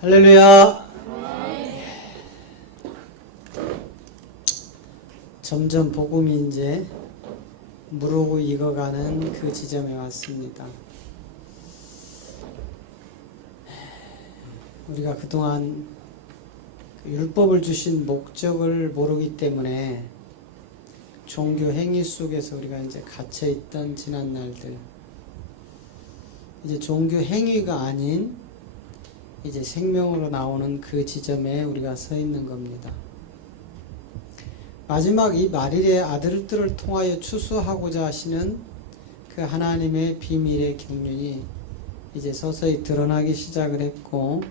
할렐루야. 점점 복음이 이제 무르고 익어가는 그 지점에 왔습니다. 우리가 그동안 율법을 주신 목적을 모르기 때문에 종교 행위 속에서 우리가 이제 갇혀있던 지난 날들, 이제 종교 행위가 아닌 이제 생명으로 나오는 그 지점에 우리가 서 있는 겁니다. 마지막 이 만일의 아들들을 통하여 추수하고자 하시는 그 하나님의 비밀의 경륜이 이제 서서히 드러나기 시작을 했고,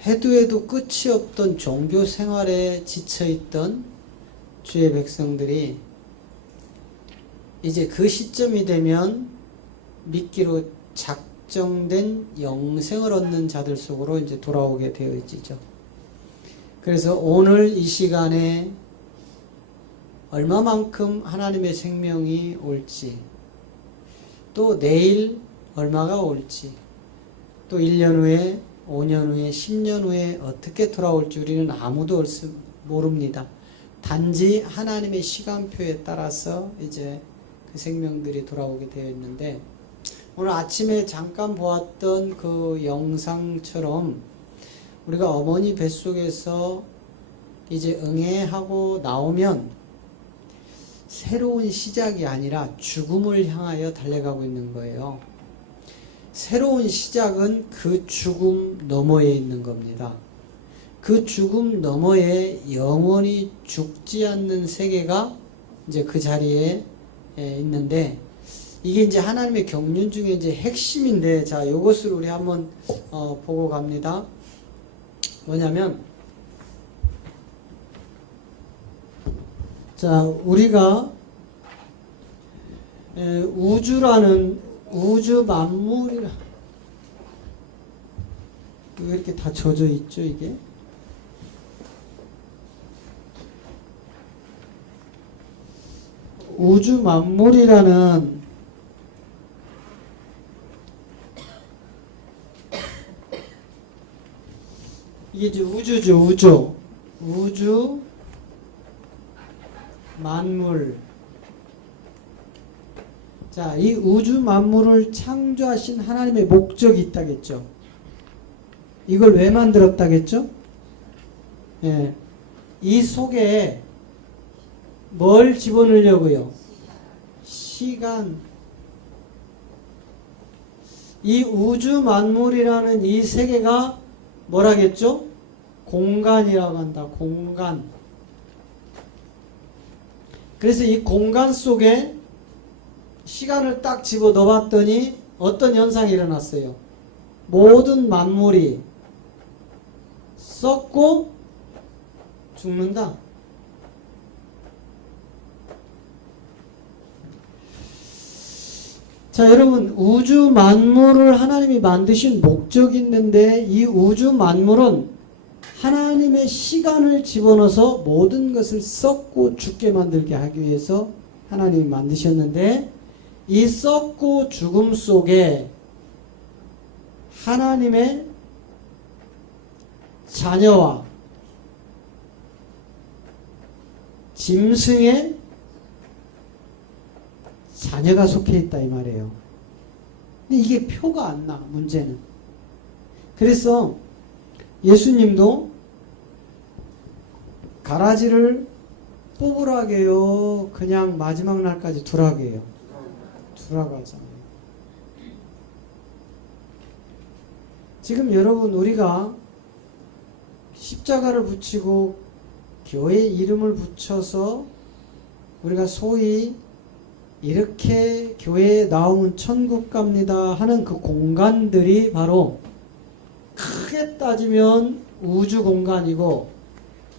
해도 끝이 없던 종교 생활에 지쳐있던 주의 백성들이 이제 그 시점이 되면 미끼로 작정된 영생을 얻는 자들 속으로 이제 돌아오게 되어지죠. 그래서 오늘 이 시간에 얼마만큼 하나님의 생명이 올지, 또 내일 얼마가 올지, 또 1년 후에, 5년 후에, 10년 후에 어떻게 돌아올지 우리는 아무도 모릅니다. 단지 하나님의 시간표에 따라서 이제 그 생명들이 돌아오게 되어 있는데, 오늘 아침에 잠깐 보았던 그 영상처럼 우리가 어머니 뱃속에서 이제 응애하고 나오면 새로운 시작이 아니라 죽음을 향하여 달려가고 있는 거예요. 새로운 시작은 그 죽음 너머에 있는 겁니다. 그 죽음 너머에 영원히 죽지 않는 세계가 이제 그 자리에 있는데, 이게 이제 하나님의 경륜 중에 이제 핵심인데, 자, 이것을 우리 한번 보고 갑니다. 뭐냐면, 자, 우리가 우주라는 우주 만물이라, 왜 이렇게 다 젖어 있죠, 이게? 우주 만물이라는 이게 이제 우주죠, 우주 만물. 자, 이 우주 만물을 창조하신 하나님의 목적이 있다겠죠. 이걸 왜 만들었다겠죠? 예. 이 속에 뭘 집어넣으려고요? 시간. 이 우주 만물이라는 이 세계가 뭐라겠죠? 공간이라고 한다. 공간. 그래서 이 공간 속에 시간을 딱 집어 넣어봤더니 어떤 현상이 일어났어요? 모든 만물이 썩고 죽는다. 자, 여러분, 우주 만물을 하나님이 만드신 목적이 있는데, 이 우주 만물은 하나님의 시간을 집어넣어서 모든 것을 썩고 죽게 만들게 하기 위해서 하나님이 만드셨는데, 이 썩고 죽음 속에 하나님의 자녀와 짐승의 자녀가 속해 있다 이 말이에요. 근데 이게 표가 안 나, 문제는. 그래서 예수님도 가라지를 뽑으라게요, 그냥 마지막 날까지 두라게요? 두라고 하잖아요. 지금 여러분, 우리가 십자가를 붙이고 교회 이름을 붙여서 우리가 소위 이렇게 교회에 나오면 천국 갑니다 하는 그 공간들이 바로 크게 따지면 우주 공간이고,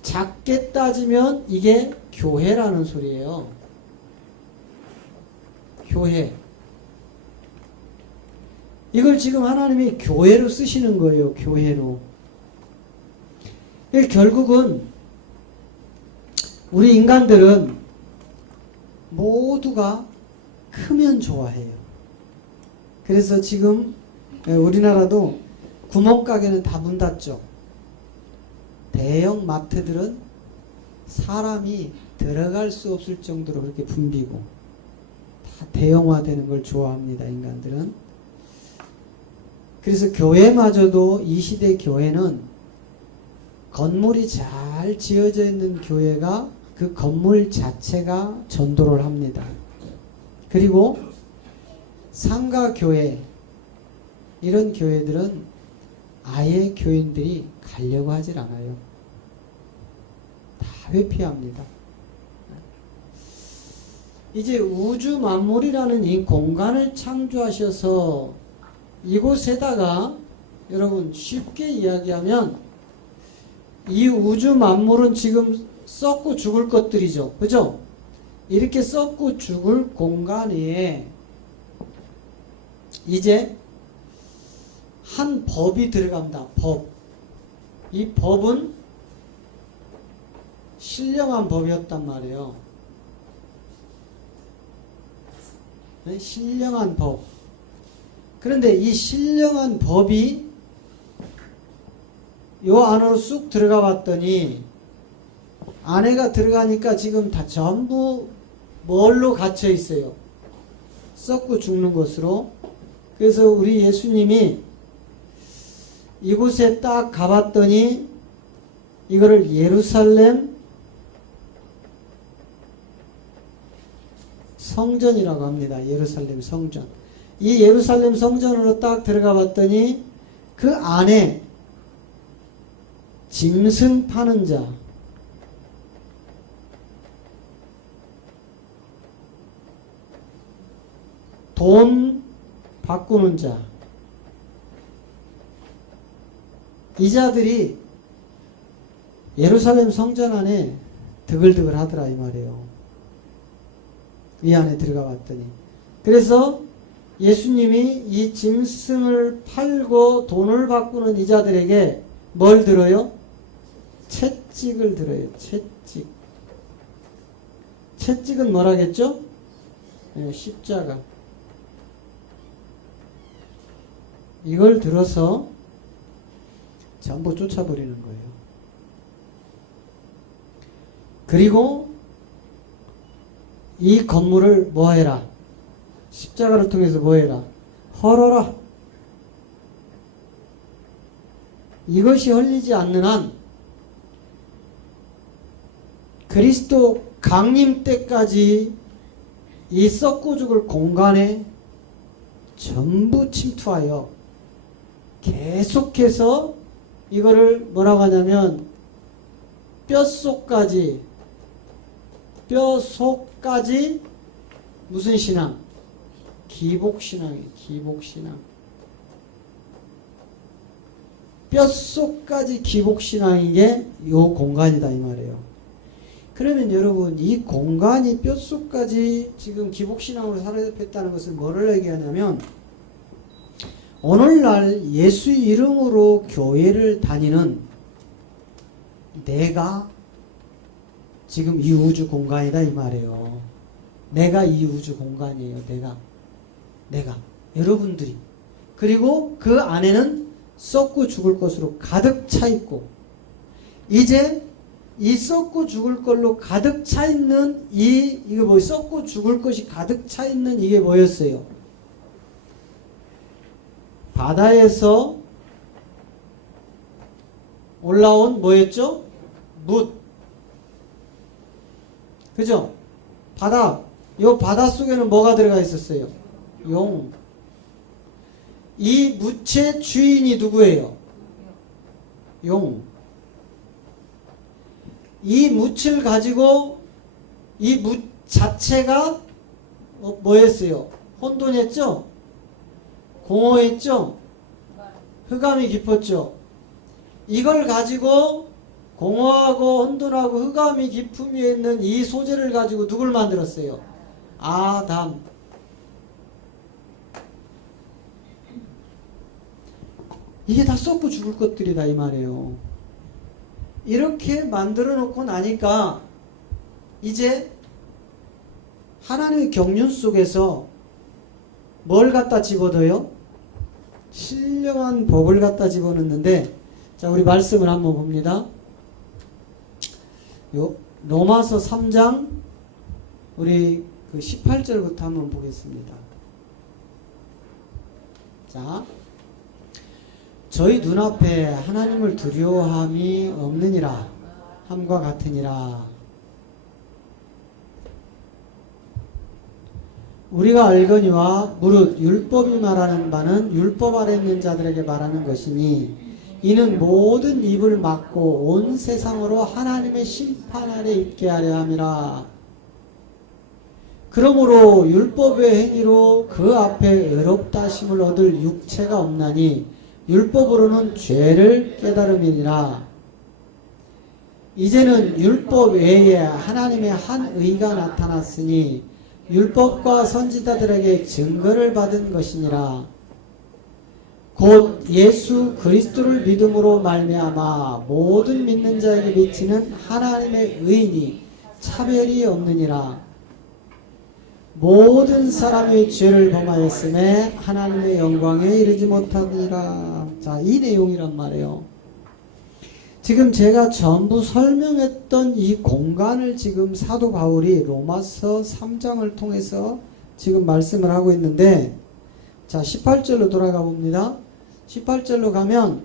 작게 따지면 이게 교회라는 소리예요. 교회. 이걸 지금 하나님이 교회로 쓰시는 거예요. 교회로. 결국은 우리 인간들은 모두가 크면 좋아해요. 그래서 지금 우리나라도 구멍가게는 다 문 닫죠. 대형 마트들은 사람이 들어갈 수 없을 정도로 그렇게 붐비고 다 대형화되는 걸 좋아합니다. 인간들은. 그래서 교회마저도 이 시대 교회는 건물이 잘 지어져 있는 교회가 그 건물 자체가 전도를 합니다. 그리고 상가교회 이런 교회들은 아예 교인들이 가려고 하질 않아요. 다 회피합니다. 이제 우주 만물이라는 이 공간을 창조하셔서 이곳에다가 여러분 쉽게 이야기하면 이 우주 만물은 지금 썩고 죽을 것들이죠. 그죠? 이렇게 썩고 죽을 공간에 이제 한 법이 들어간다. 법. 이 법은 신령한 법이었단 말이에요. 네? 신령한 법. 그런데 이 신령한 법이 요 안으로 쑥 들어가 봤더니 안에가 들어가니까 지금 다 전부 뭘로 갇혀 있어요? 썩고 죽는 것으로. 그래서 우리 예수님이 이곳에 딱 가봤더니 이거를 예루살렘 성전이라고 합니다. 예루살렘 성전. 이 예루살렘 성전으로 딱 들어가 봤더니 그 안에 짐승 파는 자, 돈 바꾸는 자, 이 자들이 예루살렘 성전 안에 드글드글 하더라 이 말이에요. 이 안에 들어가 봤더니. 그래서 예수님이 이 짐승을 팔고 돈을 바꾸는 이 자들에게 뭘 들어요? 채찍을 들어요. 채찍. 채찍은 뭐라겠죠? 네, 십자가. 이걸 들어서 전부 쫓아버리는 거예요. 그리고 이 건물을 뭐 해라? 십자가를 통해서 뭐 해라? 헐어라. 이것이 헐리지 않는 한 그리스도 강림 때까지 이 썩고 죽을 공간에 전부 침투하여 계속해서 이거를 뭐라고 하냐면 뼛속까지 무슨 신앙? 기복신앙이에요. 기복신앙. 뼛속까지 기복신앙인 게 이 공간이다 이 말이에요. 그러면 여러분 이 공간이 뼛속까지 지금 기복신앙으로 사로잡혔다는 것은 뭐를 얘기하냐면 오늘날 예수 이름으로 교회를 다니는 내가 지금 이 우주 공간이다 이 말이에요. 내가 이 우주 공간이에요. 내가 여러분들이. 그리고 그 안에는 썩고 죽을 것으로 가득 차 있고 이제 이 썩고 죽을 걸로 가득 차 있는 이거 뭐 썩고 죽을 것이 가득 차 있는 이게 뭐였어요? 바다에서 올라온 뭐였죠? 뭇. 그죠? 요 바다 속에는 뭐가 들어가 있었어요? 용. 이 뭇의 주인이 누구예요? 용. 이 뭇을 가지고 이 뭇 자체가 뭐였어요? 혼돈했죠? 공허했죠? 흑암이 깊었죠? 이걸 가지고 공허하고 혼돈하고 흑암이 깊음이 있는 이 소재를 가지고 누굴 만들었어요? 아담. 이게 다 썩고 죽을 것들이다 이 말이에요. 이렇게 만들어 놓고 나니까 이제 하나님의 경륜 속에서 뭘 갖다 집어넣어요? 신령한 법을 갖다 집어넣는데, 자, 우리 말씀을 한번 봅니다. 로마서 3장 우리 그 18절부터 한번 보겠습니다. 자, 저희 눈앞에 하나님을 두려워함이 없느니라 함과 같으니라. 우리가 알거니와 무릇 율법이 말하는 바는 율법 아래 있는 자들에게 말하는 것이니 이는 모든 입을 막고 온 세상으로 하나님의 심판 아래 있게 하려 함이라. 그러므로 율법의 행위로 그 앞에 의롭다 하심을 얻을 육체가 없나니 율법으로는 죄를 깨달음이니라. 이제는 율법 외에 하나님의 한 의가 나타났으니 율법과 선지자들에게 증거를 받은 것이니라. 곧 예수 그리스도를 믿음으로 말미암아 모든 믿는 자에게 미치는 하나님의 의인이 차별이 없느니라. 모든 사람이 죄를 범하였음에 하나님의 영광에 이르지 못하니라. 자, 이 내용이란 말이에요. 지금 제가 전부 설명했던 이 공간을 지금 사도 바울이 로마서 3장을 통해서 지금 말씀을 하고 있는데, 자, 18절로 돌아가 봅니다. 18절로 가면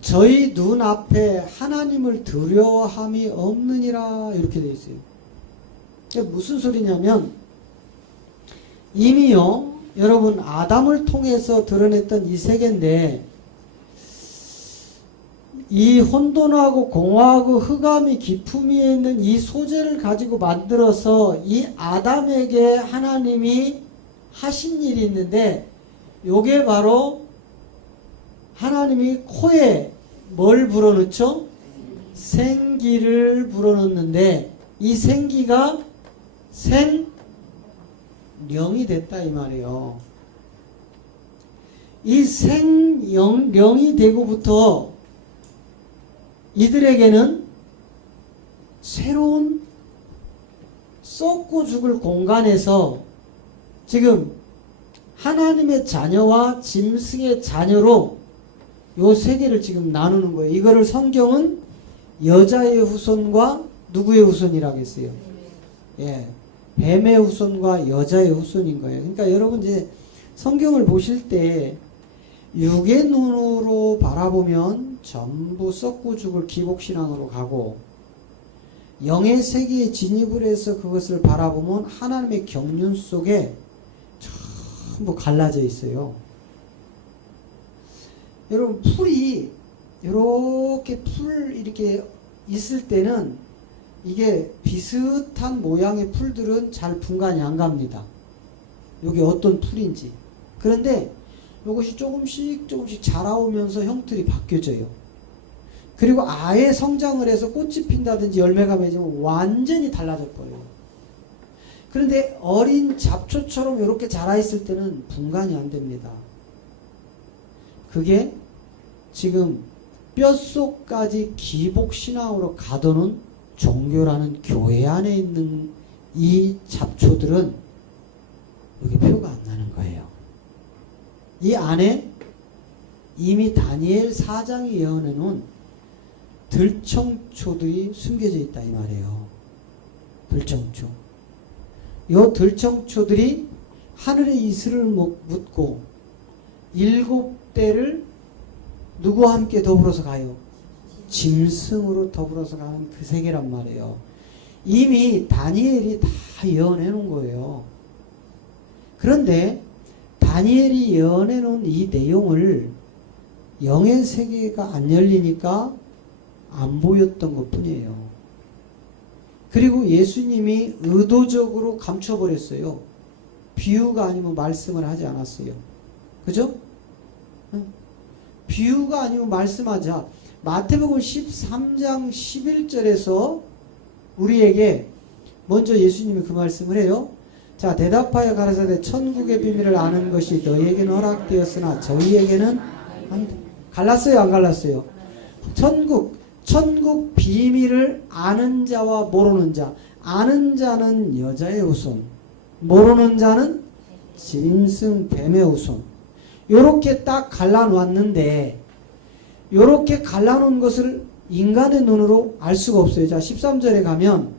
저희 눈앞에 하나님을 두려워함이 없느니라 이렇게 되어 있어요. 무슨 소리냐면 이미요, 여러분 아담을 통해서 드러냈던 이 세계인데 이 혼돈하고 공허하고 흑암이 깊음이 있는 이 소재를 가지고 만들어서 이 아담에게 하나님이 하신 일이 있는데, 요게 바로 하나님이 코에 뭘 불어넣죠? 생기를 불어넣는데 이 생기가 생령이 됐다 이 말이에요. 이 생령이 되고부터 이들에게는 새로운 썩고 죽을 공간에서 지금 하나님의 자녀와 짐승의 자녀로 요 세계를 지금 나누는 거예요. 이거를 성경은 여자의 후손과 누구의 후손이라고 했어요? 예, 뱀의 후손과 여자의 후손인 거예요. 그러니까 여러분 이제 성경을 보실 때 육의 눈으로 바라보면 전부 썩고 죽을 기복신앙으로 가고, 영의 세계에 진입을 해서 그것을 바라보면 하나님의 경륜 속에 전부 갈라져 있어요. 여러분 풀이 이렇게 이렇게 있을 때는 이게 비슷한 모양의 풀들은 잘 분간이 안 갑니다. 이게 어떤 풀인지. 그런데 이것이 조금씩 자라오면서 형틀이 바뀌어져요. 그리고 아예 성장을 해서 꽃이 핀다든지 열매가 맺으면 완전히 달라져 버려요. 그런데 어린 잡초처럼 이렇게 자라있을 때는 분간이 안 됩니다. 그게 지금 뼛속까지 기복신앙으로 가두는 종교라는 교회 안에 있는 이 잡초들은 여기 표가 안 나는 거예요. 이 안에 이미 다니엘 4장이 예언해 놓은 들청초들이 숨겨져 있다 이 말이에요. 들청초. 이 들청초들이 하늘의 이슬을 묻고 7대를 누구와 함께 더불어서 가요? 짐승으로 더불어서 가는 그 세계란 말이에요. 이미 다니엘이 다 예언해 놓은 거예요. 그런데 다니엘이 예언해 놓은 이 내용을 영의 세계가 안 열리니까 안 보였던 것 뿐이에요. 그리고 예수님이 의도적으로 감춰버렸어요. 비유가 아니면 말씀을 하지 않았어요. 그죠? 비유가 아니면 말씀하자. 마태복음 13장 11절에서 우리에게 먼저 예수님이 그 말씀을 해요. 자, 대답하여 가라사대 천국의 비밀을 아는 것이 너희에게는 허락되었으나 저희에게는 갈랐어요, 안 갈랐어요? 천국 비밀을 아는 자와 모르는 자. 아는 자는 여자의 후손, 모르는 자는 짐승 뱀의 후손. 요렇게 딱 갈라놨는데 요렇게 갈라놓은 것을 인간의 눈으로 알 수가 없어요. 자, 13절에 가면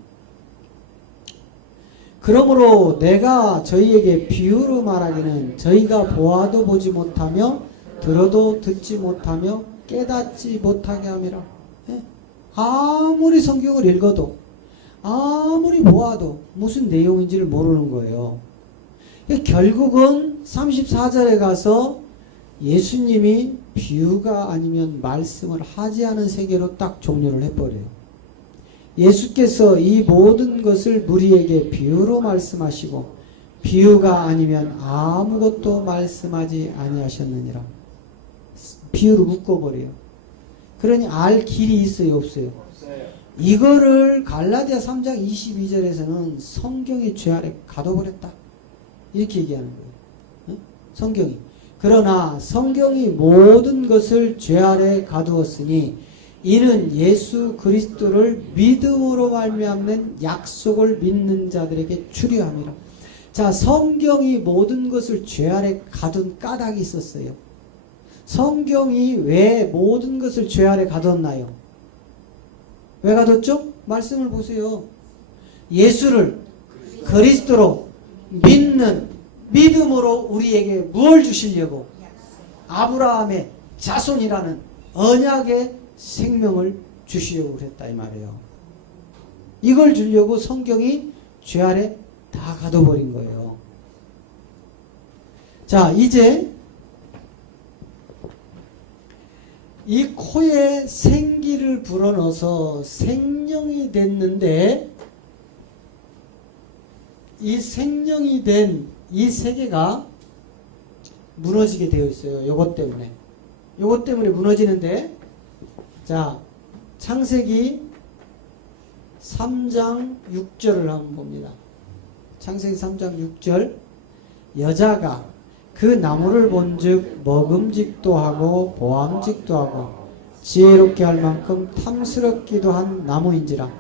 그러므로 내가 저희에게 비유로 말하기는 저희가 보아도 보지 못하며 들어도 듣지 못하며 깨닫지 못하게 함이라. 예? 아무리 성경을 읽어도 아무리 보아도 무슨 내용인지를 모르는 거예요. 결국은 34절에 가서 예수님이 비유가 아니면 말씀을 하지 않은 세계로 딱 종료를 해버려요. 예수께서 이 모든 것을 무리에게 비유로 말씀하시고 비유가 아니면 아무것도 말씀하지 아니하셨느니라. 비유로 묶어버려요. 그러니 알 길이 있어요, 없어요? 이거를 갈라디아 3장 22절에서는 성경이 죄 아래 가둬버렸다. 이렇게 얘기하는 거예요. 응? 성경이. 그러나 성경이 모든 것을 죄 아래 가두었으니 이는 예수 그리스도를 믿음으로 말미암는 약속을 믿는 자들에게 주려함이라. 자, 성경이 모든 것을 죄 아래 가둔 까닭이 있었어요. 성경이 왜 모든 것을 죄 아래 가뒀나요? 왜 가뒀죠? 말씀을 보세요. 예수를 그리스도로 믿는 믿음으로 우리에게 무엇을 주시려고? 아브라함의 자손이라는 언약의 생명을 주시려고 그랬다 이 말이에요. 이걸 주려고 성경이 죄 아래 다 가둬버린 거예요. 자, 이제 이 코에 생기를 불어넣어서 생명이 됐는데 이 생명이 된 이 세계가 무너지게 되어 있어요. 요것 때문에. 요것 때문에 무너지는데, 자, 창세기 3장 6절을 한번 봅니다. 창세기 3장 6절. 여자가 그 나무를 본즉 먹음직도 하고 보암직도 하고 지혜롭게 할 만큼 탐스럽기도 한 나무인지라.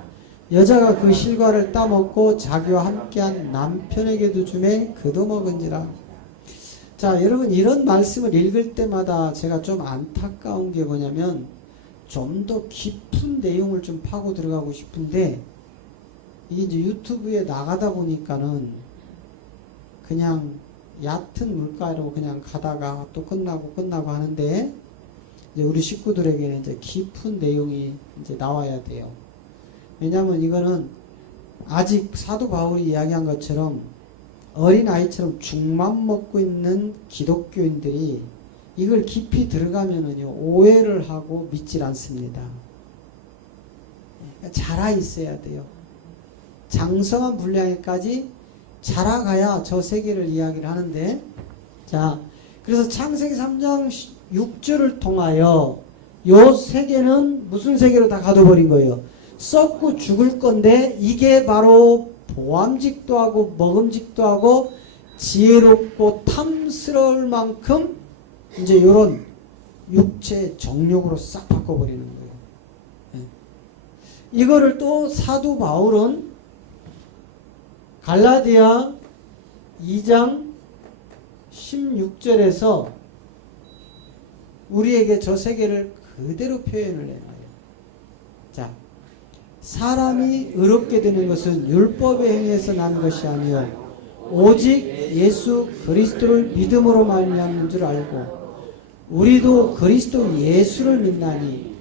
여자가 그 실과를 따먹고 자기와 함께한 남편에게도 주매 그도 먹은지라. 자, 여러분 이런 말씀을 읽을 때마다 제가 좀 안타까운 게 뭐냐면 좀 더 깊은 내용을 좀 파고 들어가고 싶은데 이게 이제 유튜브에 나가다 보니까는 그냥 얕은 물가로 그냥 가다가 또 끝나고 하는데 이제 우리 식구들에게는 이제 깊은 내용이 이제 나와야 돼요. 왜냐하면 이거는 아직 사도 바울이 이야기한 것처럼 어린아이처럼 죽만 먹고 있는 기독교인들이 이걸 깊이 들어가면은요, 오해를 하고 믿질 않습니다. 그러니까 자라 있어야 돼요. 장성한 분량에까지 자라가야 저 세계를 이야기를 하는데, 자, 그래서 창세기 3장 6절을 통하여 요 세계는 무슨 세계로 다 가둬버린 거예요? 썩고 죽을 건데 이게 바로 보암직도 하고 먹음직도 하고 지혜롭고 탐스러울 만큼 이제 이런 육체의 정욕으로 싹 바꿔버리는 거예요. 네. 이거를 또 사도 바울은 갈라디아 2장 16절에서 우리에게 저 세계를 그대로 표현을 해놔요. 자, 사람이 의롭게 되는 것은 율법의 행위에서 난 것이 아니요 오직 예수 그리스도를 믿음으로 말미암는 줄 알고 우리도 그리스도 예수를 믿나니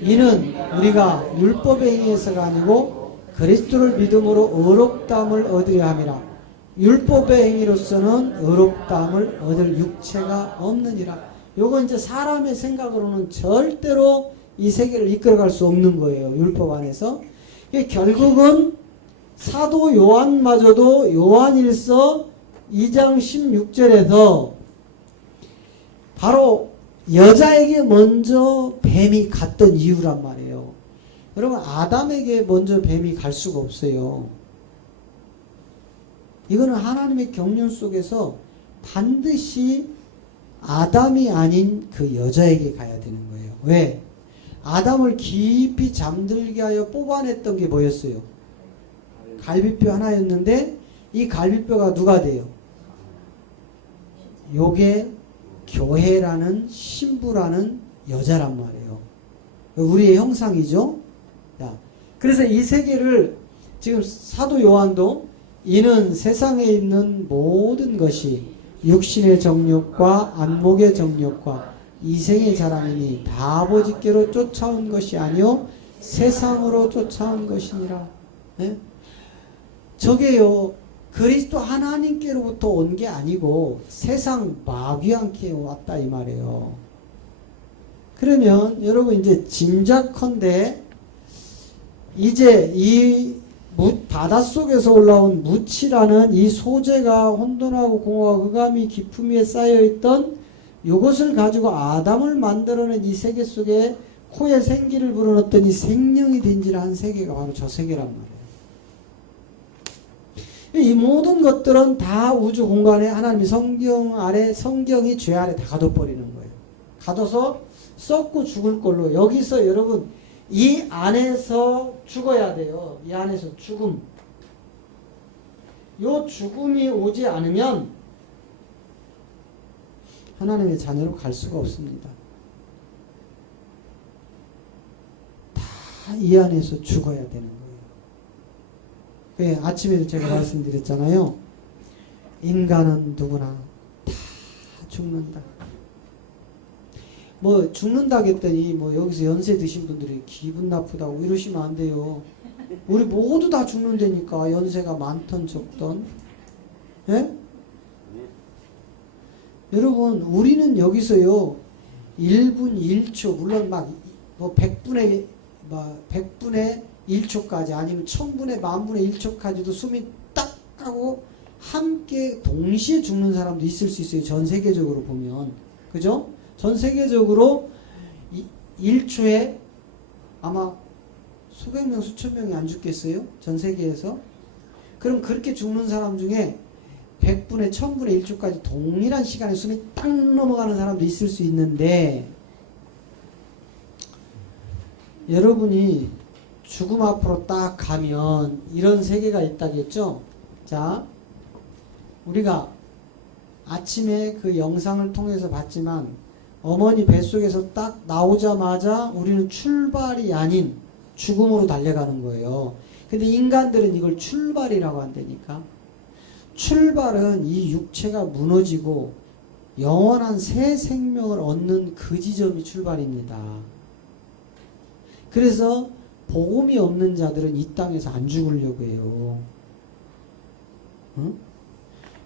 이는 우리가 율법의 행위에서가 아니고 그리스도를 믿음으로 의롭다함을 얻으려 함이라. 율법의 행위로서는 의롭다함을 얻을 육체가 없느니라. 요건 이제 사람의 생각으로는 절대로 이 세계를 이끌어갈 수 없는 거예요. 율법 안에서. 결국은 사도 요한마저도 요한일서 2장 16절에서 바로 여자에게 먼저 뱀이 갔던 이유란 말이에요. 여러분, 아담에게 먼저 뱀이 갈 수가 없어요. 이거는 하나님의 경륜 속에서 반드시 아담이 아닌 그 여자에게 가야 되는 거예요. 왜? 아담을 깊이 잠들게 하여 뽑아냈던 게 뭐였어요? 갈비뼈 하나였는데 이 갈비뼈가 누가 돼요? 요게 교회라는 신부라는 여자란 말이에요. 우리의 형상이죠. 자, 그래서 이 세계를 지금 사도 요한도 이는 세상에 있는 모든 것이 육신의 정욕과 안목의 정욕과 이생의 자랑이니 다 아버지께로 쫓아온 것이 아니요 세상으로 쫓아온 것이니라. 네? 저게요 그리스도 하나님께로부터 온 게 아니고 세상 마귀한테 왔다 이 말이에요. 그러면 여러분 이제 짐작컨대 이제 이 바닷속에서 올라온 무치라는 이 소재가 혼돈하고 공허하고 흑암이 깊음 위에 쌓여있던 이것을 가지고 아담을 만들어낸 이 세계 속에 코에 생기를 불어넣었더니 생명이 된지라 세계가 바로 저 세계란 말이에요. 이 모든 것들은 다 우주 공간에 하나님이 성경이 죄 아래 다 가둬버리는 거예요. 가둬서 썩고 죽을 걸로. 여기서 여러분 이 안에서 죽어야 돼요. 이 안에서 죽음. 요 죽음이 오지 않으면 하나님의 자녀로 갈 수가 없습니다. 다 이 안에서 죽어야 되는 거예요. 네, 아침에도 제가 말씀드렸잖아요. 인간은 누구나 다 죽는다. 뭐 죽는다겠더니 뭐 여기서 연세 드신 분들이 기분 나쁘다고 이러시면 안 돼요. 우리 모두 다 죽는다니까. 연세가 많던 적던. 예? 여러분 우리는 여기서요 1분 1초 물론 막 뭐 100분의 1초까지 아니면 1000분의 10,000분의 1초까지도 숨이 딱 하고 함께 동시에 죽는 사람도 있을 수 있어요. 전 세계적으로 보면. 그죠? 전 세계적으로 1초에 아마 수백 명, 수천 명이 안 죽겠어요? 전 세계에서? 그럼 그렇게 죽는 사람 중에 100분의 1000분의 1초까지 동일한 시간에 숨이 딱 넘어가는 사람도 있을 수 있는데 여러분이 죽음 앞으로 딱 가면 이런 세계가 있다겠죠? 자, 우리가 아침에 그 영상을 통해서 봤지만 어머니 뱃속에서 딱 나오자마자 우리는 출발이 아닌 죽음으로 달려가는 거예요. 근데 인간들은 이걸 출발이라고 한다니까. 출발은 이 육체가 무너지고 영원한 새 생명을 얻는 그 지점이 출발입니다. 그래서 복음이 없는 자들은 이 땅에서 안 죽으려고 해요. 응?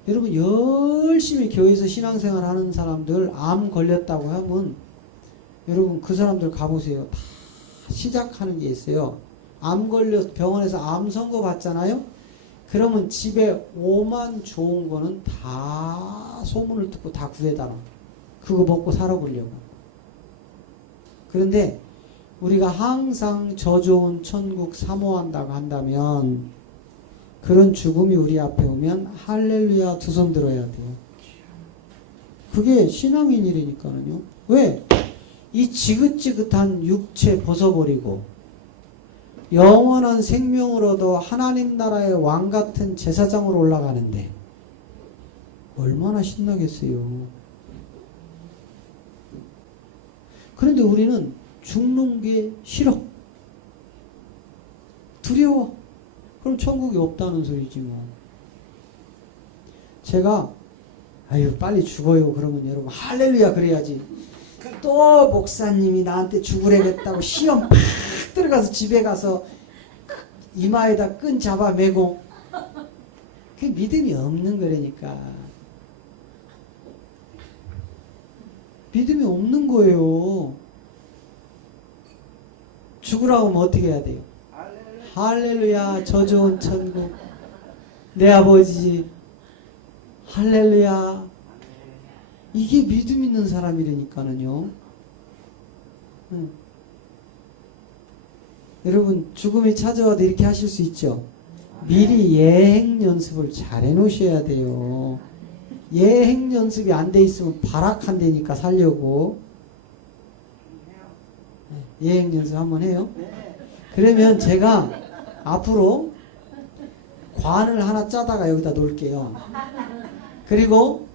여러분 열심히 교회에서 신앙생활 하는 사람들 암 걸렸다고 하면 여러분 그 사람들 가보세요. 다 시작하는 게 있어요. 암 걸려 병원에서 암 선고 받잖아요. 그러면 집에 오만 좋은 거는 다 소문을 듣고 다 구해다 놔. 그거 먹고 살아보려고. 그런데 우리가 항상 저 좋은 천국 사모한다고 한다면 그런 죽음이 우리 앞에 오면 할렐루야 두 손 들어야 돼요. 그게 신앙인이라니까요. 왜? 이 지긋지긋한 육체 벗어버리고 영원한 생명을 얻어 하나님 나라의 왕 같은 제사장으로 올라가는데 얼마나 신나겠어요. 그런데 우리는 죽는 게 싫어. 두려워. 그럼 천국이 없다는 소리지 뭐. 제가 아유 빨리 죽어요 그러면 여러분 할렐루야 그래야지. 또 목사님이 나한테 죽으래겠다고 시험 팍 들어가서 집에 가서 이마에다 끈 잡아 매고 그게 믿음이 없는 거라니까. 믿음이 없는 거예요. 죽으라고 하면 어떻게 해야 돼요? 할렐루야 저 좋은 천국 내 아버지 할렐루야. 이게 믿음 있는 사람이라니까는요. 여러분 죽음이 찾아와도 이렇게 하실 수 있죠. 미리 예행 연습을 잘 해놓으셔야 돼요. 예행 연습이 안 돼 있으면 발악한다니까 살려고. 예행 연습 한번 해요. 그러면 제가 앞으로 관을 하나 짜다가 여기다 놓을게요. 그리고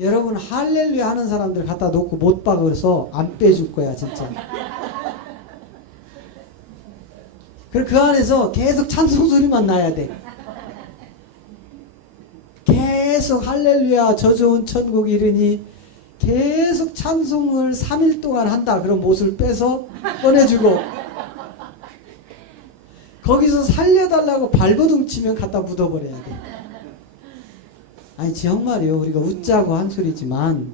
여러분 할렐루야 하는 사람들 갖다 놓고 못 박아서 안 빼줄 거야 진짜. 그리고 그 안에서 계속 찬송 소리만 나야 돼. 계속 할렐루야 저 좋은 천국 이르니 계속 찬송을 3일 동안 한다. 그럼 못을 빼서 꺼내주고 거기서 살려달라고 발버둥 치면 갖다 묻어버려야 돼. 아니 정말요. 우리가 웃자고 한 소리지만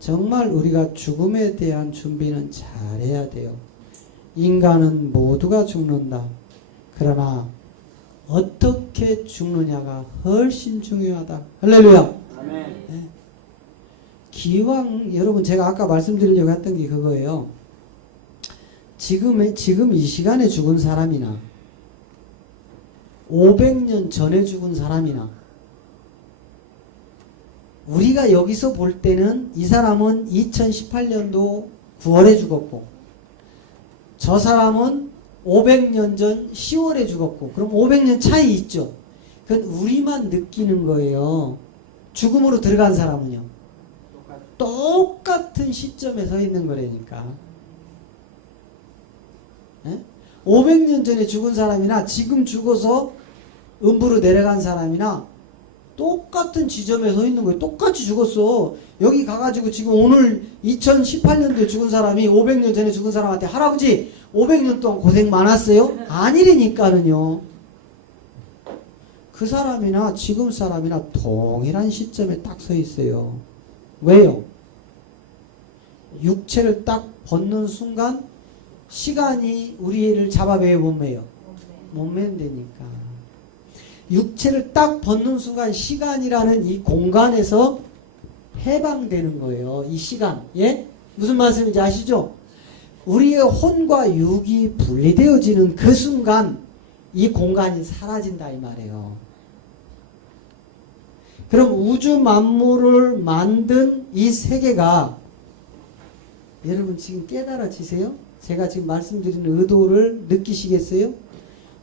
정말 우리가 죽음에 대한 준비는 잘해야 돼요. 인간은 모두가 죽는다. 그러나 어떻게 죽느냐가 훨씬 중요하다. 할렐루야. 아멘. 네. 기왕 여러분 제가 아까 말씀드리려고 했던 게 그거예요. 지금 이 시간에 죽은 사람이나 500년 전에 죽은 사람이나 우리가 여기서 볼 때는 이 사람은 2018년도 9월에 죽었고 저 사람은 500년 전 10월에 죽었고 그럼 500년 차이 있죠. 그건 우리만 느끼는 거예요. 죽음으로 들어간 사람은요. 똑같은 시점에 서 있는 거라니까. 500년 전에 죽은 사람이나 지금 죽어서 음부로 내려간 사람이나 똑같은 지점에 서 있는 거예요. 똑같이 죽었어. 여기 가가지고 지금 오늘 2018년도에 죽은 사람이 500년 전에 죽은 사람한테 할아버지 500년 동안 고생 많았어요? 아니라니까는요. 그 사람이나 지금 사람이나 동일한 시점에 딱 서 있어요. 왜요? 육체를 딱 벗는 순간 시간이 우리를 잡아매요, 못 매요? 못 맨다니까. 육체를 딱 벗는 순간 시간이라는 이 공간에서 해방되는 거예요. 이 시간. 예? 무슨 말씀인지 아시죠? 우리의 혼과 육이 분리되어지는 그 순간 이 공간이 사라진다 이 말이에요. 그럼 우주 만물을 만든 이 세계가 여러분 지금 깨달아지세요? 제가 지금 말씀드리는 의도를 느끼시겠어요?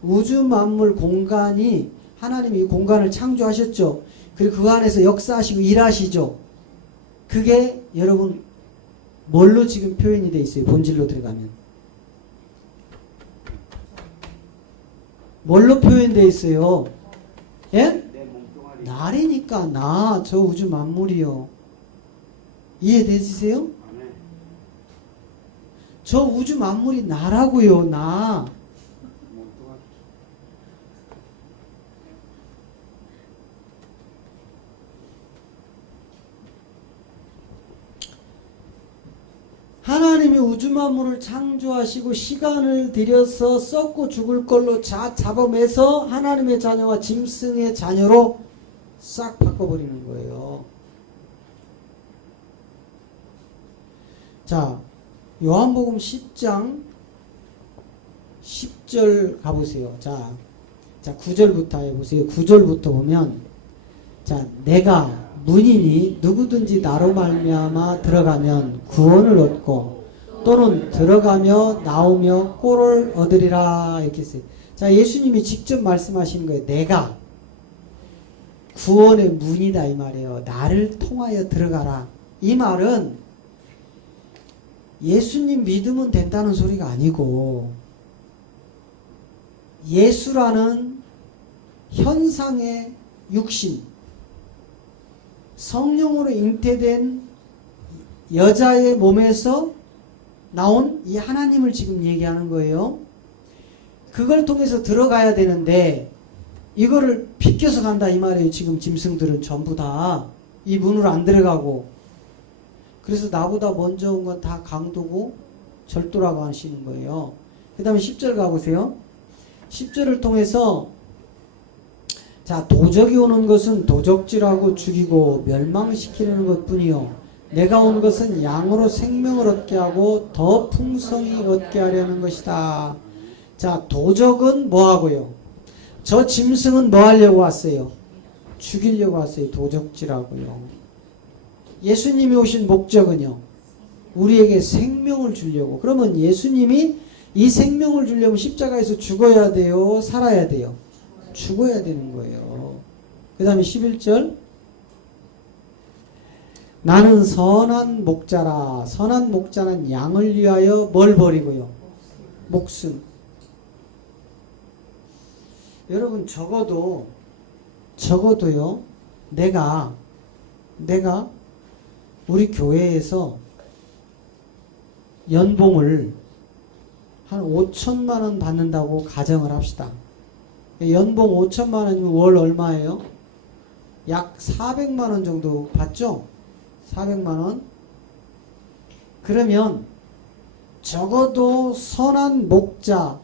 우주 만물 공간이 하나님이 이 공간을 창조하셨죠. 그리고 그 안에서 역사하시고 일하시죠. 그게 여러분 뭘로 지금 표현이 되어 있어요? 본질로 들어가면. 뭘로 표현되어 있어요? 예? 날이니까 나, 저 우주 만물이요. 이해되시세요? 저 우주 만물이 나라고요. 나. 하나님이 우주 만물을 창조하시고 시간을 들여서 썩고 죽을 걸로 잡아매서 하나님의 자녀와 짐승의 자녀로 싹 바꿔버리는 거예요. 자, 요한복음 10장 10절 가보세요. 자 9절부터 해보세요. 9절부터 보면 자, 내가 문이니 누구든지 나로 말미암아 들어가면 구원을 얻고 또는 들어가며 나오며 꼴을 얻으리라 이렇게 했어요. 자, 예수님이 직접 말씀하시는 거예요. 내가 구원의 문이다 이 말이에요. 나를 통하여 들어가라. 이 말은 예수님 믿으면 된다는 소리가 아니고 예수라는 현상의 육신 성령으로 잉태된 여자의 몸에서 나온 이 하나님을 지금 얘기하는 거예요. 그걸 통해서 들어가야 되는데 이거를 비껴서 간다 이 말이에요. 지금 짐승들은 전부 다 이 문으로 안 들어가고 그래서 나보다 먼저 온 건 다 강도고 절도라고 하시는 거예요. 그 다음에 10절 가보세요. 10절을 통해서 자, 도적이 오는 것은 도적질하고 죽이고 멸망시키는 것뿐이요 내가 온 것은 양으로 생명을 얻게 하고 더 풍성히 얻게 하려는 것이다. 자, 도적은 뭐하고요? 저 짐승은 뭐 하려고 왔어요? 죽이려고 왔어요. 도적질하고요. 예수님이 오신 목적은요? 우리에게 생명을 주려고. 그러면 예수님이 이 생명을 주려면 십자가에서 죽어야 돼요? 살아야 돼요? 죽어야 되는 거예요. 그 다음에 11절 나는 선한 목자라. 선한 목자는 양을 위하여 뭘 버리고요? 목숨. 여러분 적어도요. 내가 우리 교회에서 연봉을 한 5천만 원 받는다고 가정을 합시다. 연봉 5천만 원이면 월 얼마예요? 약 400만 원 정도 받죠? 400만 원. 그러면 적어도 선한 목자,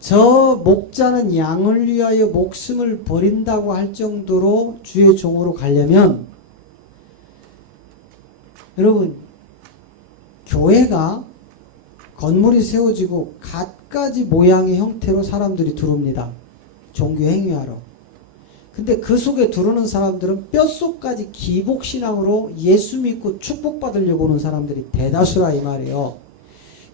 저 목자는 양을 위하여 목숨을 버린다고 할 정도로 주의 종으로 가려면 여러분 교회가 건물이 세워지고 갖가지 모양의 형태로 사람들이 들어옵니다. 종교 행위하러. 근데 그 속에 들어오는 사람들은 뼛속까지 기복신앙으로 예수 믿고 축복받으려고 오는 사람들이 대다수라 이 말이에요.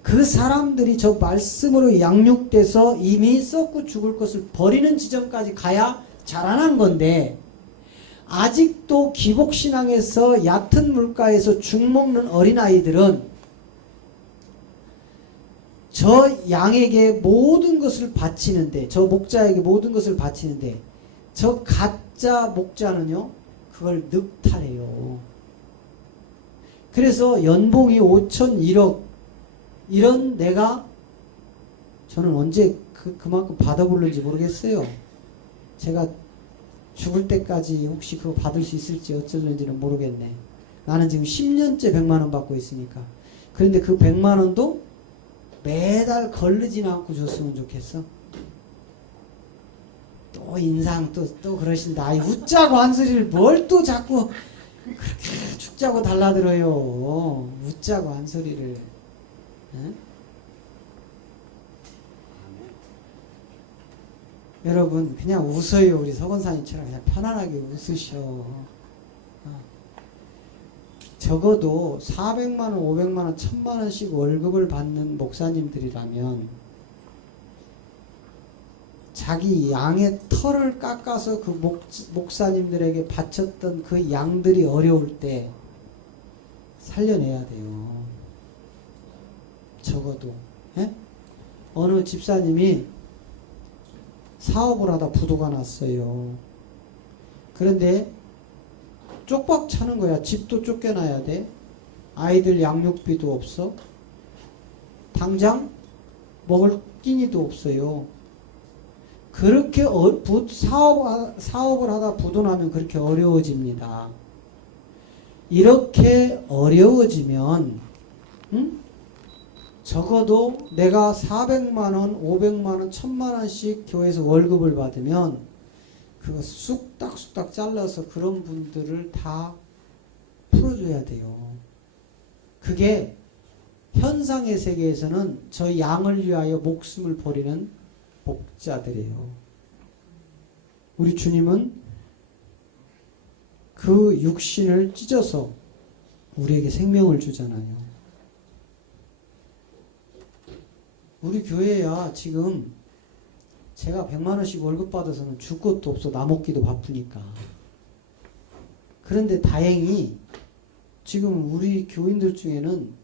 그 사람들이 저 말씀으로 양육돼서 이미 썩고 죽을 것을 버리는 지점까지 가야 자라난 건데 아직도 기복신앙에서 얕은 물가에서 죽먹는 어린아이들은 저 양에게 모든 것을 바치는데, 저 목자에게 모든 것을 바치는데 저 가짜 목자는요 그걸 늑탈해요. 그래서 연봉이 5천 1억 이런 내가 저는 언제 그만큼 받아볼는지 모르겠어요. 제가 죽을 때까지 혹시 그거 받을 수 있을지 어쩔는지는 모르겠네. 나는 지금 10년째 100만 원 받고 있으니까. 그런데 그 100만 원도 매달 걸르진 않고 줬으면 좋겠어. 또 인상 또 그러신다. 아이 웃자고 한 소리를 뭘 또 자꾸 그렇게 죽자고 달라들어요. 웃자고 한 소리를. 응? 여러분 그냥 웃어요. 우리 서건사님처럼 그냥 편안하게 웃으셔. 적어도 400만원, 500만원, 1000만원씩 월급을 받는 목사님들이라면 자기 양의 털을 깎아서 그 목사님들에게 바쳤던 그 양들이 어려울 때 살려내야 돼요. 적어도. 예? 어느 집사님이 사업을 하다 부도가 났어요. 그런데 쪽박 차는 거야. 집도 쫓겨나야 돼. 아이들 양육비도 없어. 당장 먹을 끼니도 없어요. 그렇게 사업을 하다 부도나면 그렇게 어려워집니다. 이렇게 어려워지면 적어도 내가 400만원, 500만원, 1000만원씩 교회에서 월급을 받으면 그거 쑥닥쑥닥 잘라서 그런 분들을 다 풀어줘야 돼요. 그게 현상의 세계에서는 저 양을 위하여 목숨을 버리는 목자들이에요. 우리 주님은 그 육신을 찢어서 우리에게 생명을 주잖아요. 우리 교회야 지금 제가 100만원씩 월급 받아서는 줄 것도 없어. 나 먹기도 바쁘니까. 그런데 다행히 지금 우리 교인들 중에는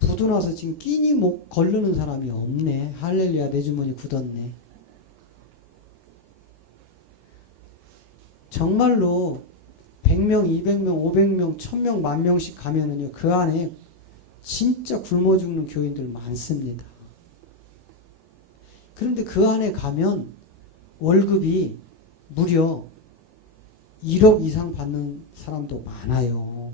부도나서 지금 끼니 목 걸르는 사람이 없네. 할렐루야, 내 주머니 굳었네. 정말로 100명, 200명, 500명, 1000명, 10,000명씩 가면은요, 그 안에 진짜 굶어 죽는 교인들 많습니다. 그런데 그 안에 가면 월급이 무려 1억 이상 받는 사람도 많아요.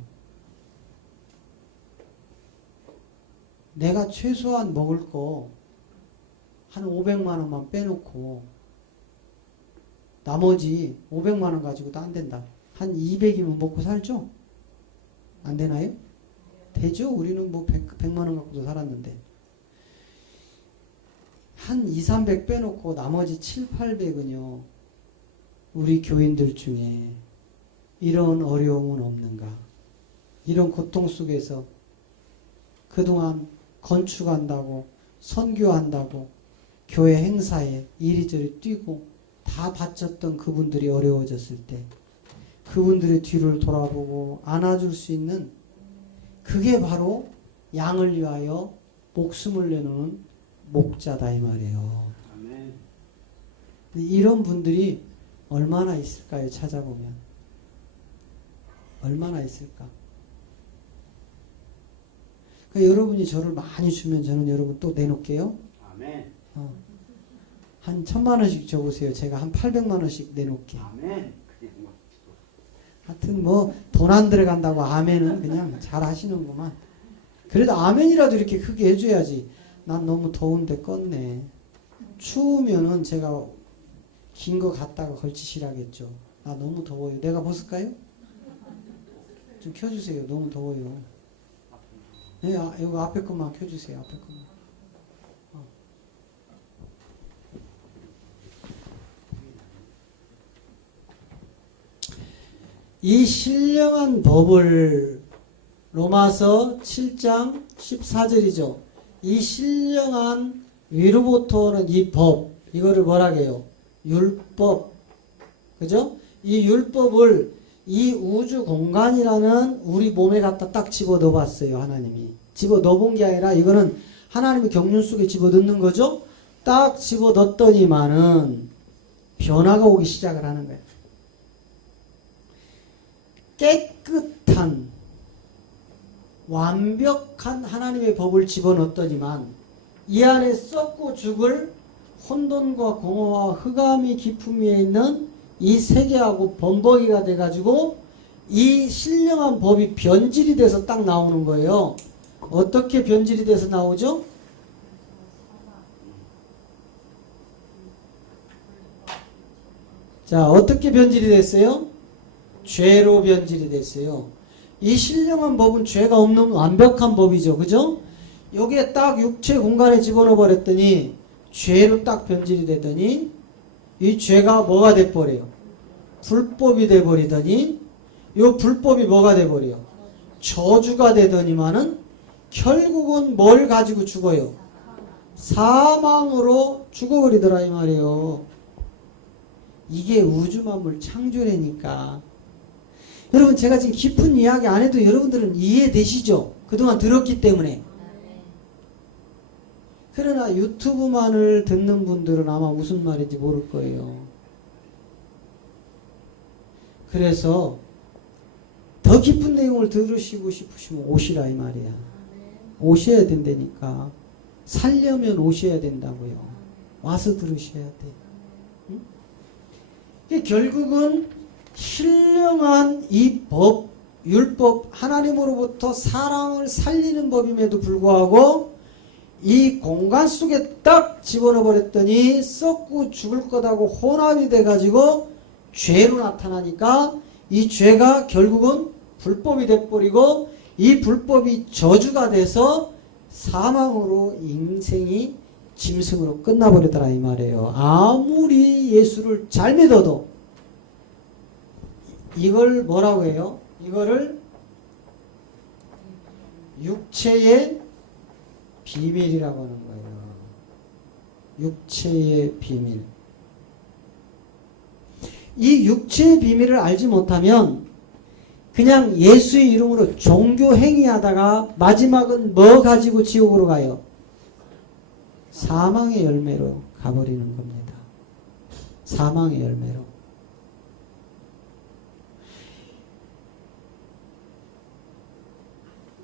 내가 최소한 먹을 거 한 500만 원만 빼놓고 나머지 500만 원 가지고도 안 된다. 한 200이면 먹고 살죠? 안 되나요? 되죠? 우리는 뭐 100만 원 갖고도 살았는데. 한 2, 300 빼놓고 나머지 7, 800은요. 우리 교인들 중에 이런 어려움은 없는가? 이런 고통 속에서 그동안 건축한다고 선교한다고 교회 행사에 이리저리 뛰고 다 바쳤던 그분들이 어려워졌을 때 그분들의 뒤를 돌아보고 안아줄 수 있는, 그게 바로 양을 위하여 목숨을 내놓은 목자다 이 말이에요. 아멘. 이런 분들이 얼마나 있을까요? 찾아보면 얼마나 있을까? 그러니까 여러분이 저를 많이 주면 저는 여러분 또 내놓을게요. 아멘. 한 1,000만 원씩 줘보세요. 제가 한 800만 원씩 내놓을게. 아멘. 하여튼 뭐 돈 안 들어간다고 아멘은 그냥 잘 하시는구만. 그래도 아멘이라도 이렇게 크게 해줘야지. 난 너무 더운데 껐네. 추우면은 제가 긴 거 갖다가 걸치시라겠죠. 나 너무 더워요. 내가 벗을까요? 좀 켜주세요. 너무 더워요. 네, 이거 앞에 것만 켜주세요. 앞에 것만. 이 신령한 법을 로마서 7장 14절이죠. 이 신령한 위로부터 오는 이 법, 이거를 뭐라 해요? 율법. 그죠? 이 율법을 이 우주 공간이라는 우리 몸에 갖다 딱 집어 넣어 봤어요. 하나님이. 집어 넣어 본 게 아니라 이거는 하나님의 경륜 속에 집어 넣는 거죠. 딱 집어 넣었더니만은 변화가 오기 시작을 하는 거예요. 깨끗한 완벽한 하나님의 법을 집어넣었더니만 이 안에 썩고 죽을 혼돈과 공허와 흑암이 깊음 위에 있는 이 세계하고 범벅이가 돼가지고 이 신령한 법이 변질이 돼서 딱 나오는 거예요. 어떻게 변질이 돼서 나오죠? 자, 어떻게 변질이 됐어요? 죄로 변질이 됐어요. 이 신령한 법은 죄가 없는 완벽한 법이죠. 그죠? 여기에 딱 육체 공간에 집어넣어 버렸더니 죄로 딱 변질이 되더니 이 죄가 뭐가 돼버려요? 불법이 돼버리더니 이 불법이 뭐가 돼버려요? 저주가 되더니만은 결국은 뭘 가지고 죽어요? 사망으로 죽어버리더라 이 말이에요. 이게 우주만물 창조라니까. 여러분 제가 지금 깊은 이야기 안 해도 여러분들은 이해되시죠? 그동안 들었기 때문에. 그러나 유튜브만을 듣는 분들은 아마 무슨 말인지 모를 거예요. 그래서 더 깊은 내용을 들으시고 싶으시면 오시라 이 말이야. 오셔야 된다니까. 살려면 오셔야 된다고요. 와서 들으셔야 돼. 응? 결국은 신령한 이 법, 율법, 하나님으로부터 사람을 살리는 법임에도 불구하고 이 공간 속에 딱 집어넣어 버렸더니 썩고 죽을 거다고 혼합이 돼가지고 죄로 나타나니까 이 죄가 결국은 불법이 돼버리고 이 불법이 저주가 돼서 사망으로 인생이 짐승으로 끝나버리더라 이 말이에요. 아무리 예수를 잘 믿어도 이걸 뭐라고 해요? 이거를 육체의 비밀이라고 하는 거예요. 육체의 비밀. 이 육체의 비밀을 알지 못하면 그냥 예수의 이름으로 종교 행위하다가 마지막은 뭐 가지고 지옥으로 가요? 사망의 열매로 가버리는 겁니다. 사망의 열매로.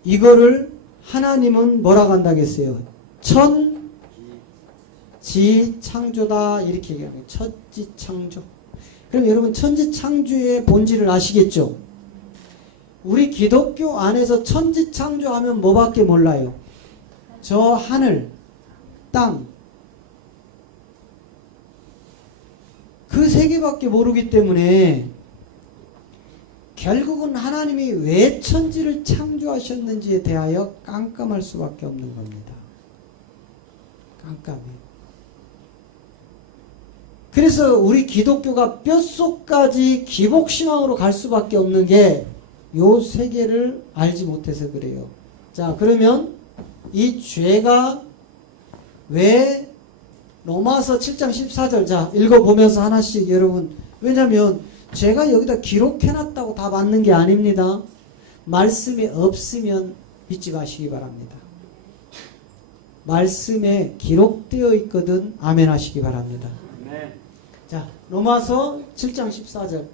이거를 하나님은 뭐라고 한다겠어요? 천지창조다 이렇게 얘기합니다. 천지창조. 그럼 여러분 천지창조의 본질을 아시겠죠? 우리 기독교 안에서 천지창조하면 뭐밖에 몰라요? 저 하늘, 땅, 그 세 개밖에 모르기 때문에 결국은 하나님이 왜 천지를 창조하셨는지에 대하여 깜깜할 수밖에 없는 겁니다. 깜깜해. 그래서 우리 기독교가 뼛속까지 기복신앙으로 갈 수밖에 없는 게 요 세 개를 알지 못해서 그래요. 자, 그러면 이 죄가 왜 로마서 7장 14절 자 읽어보면서 하나씩 여러분, 왜냐면 제가 여기다 기록해놨다고 다 맞는 게 아닙니다. 말씀이 없으면 믿지 마시기 바랍니다. 말씀에 기록되어 있거든 아멘 하시기 바랍니다. 자, 로마서 7장 14절.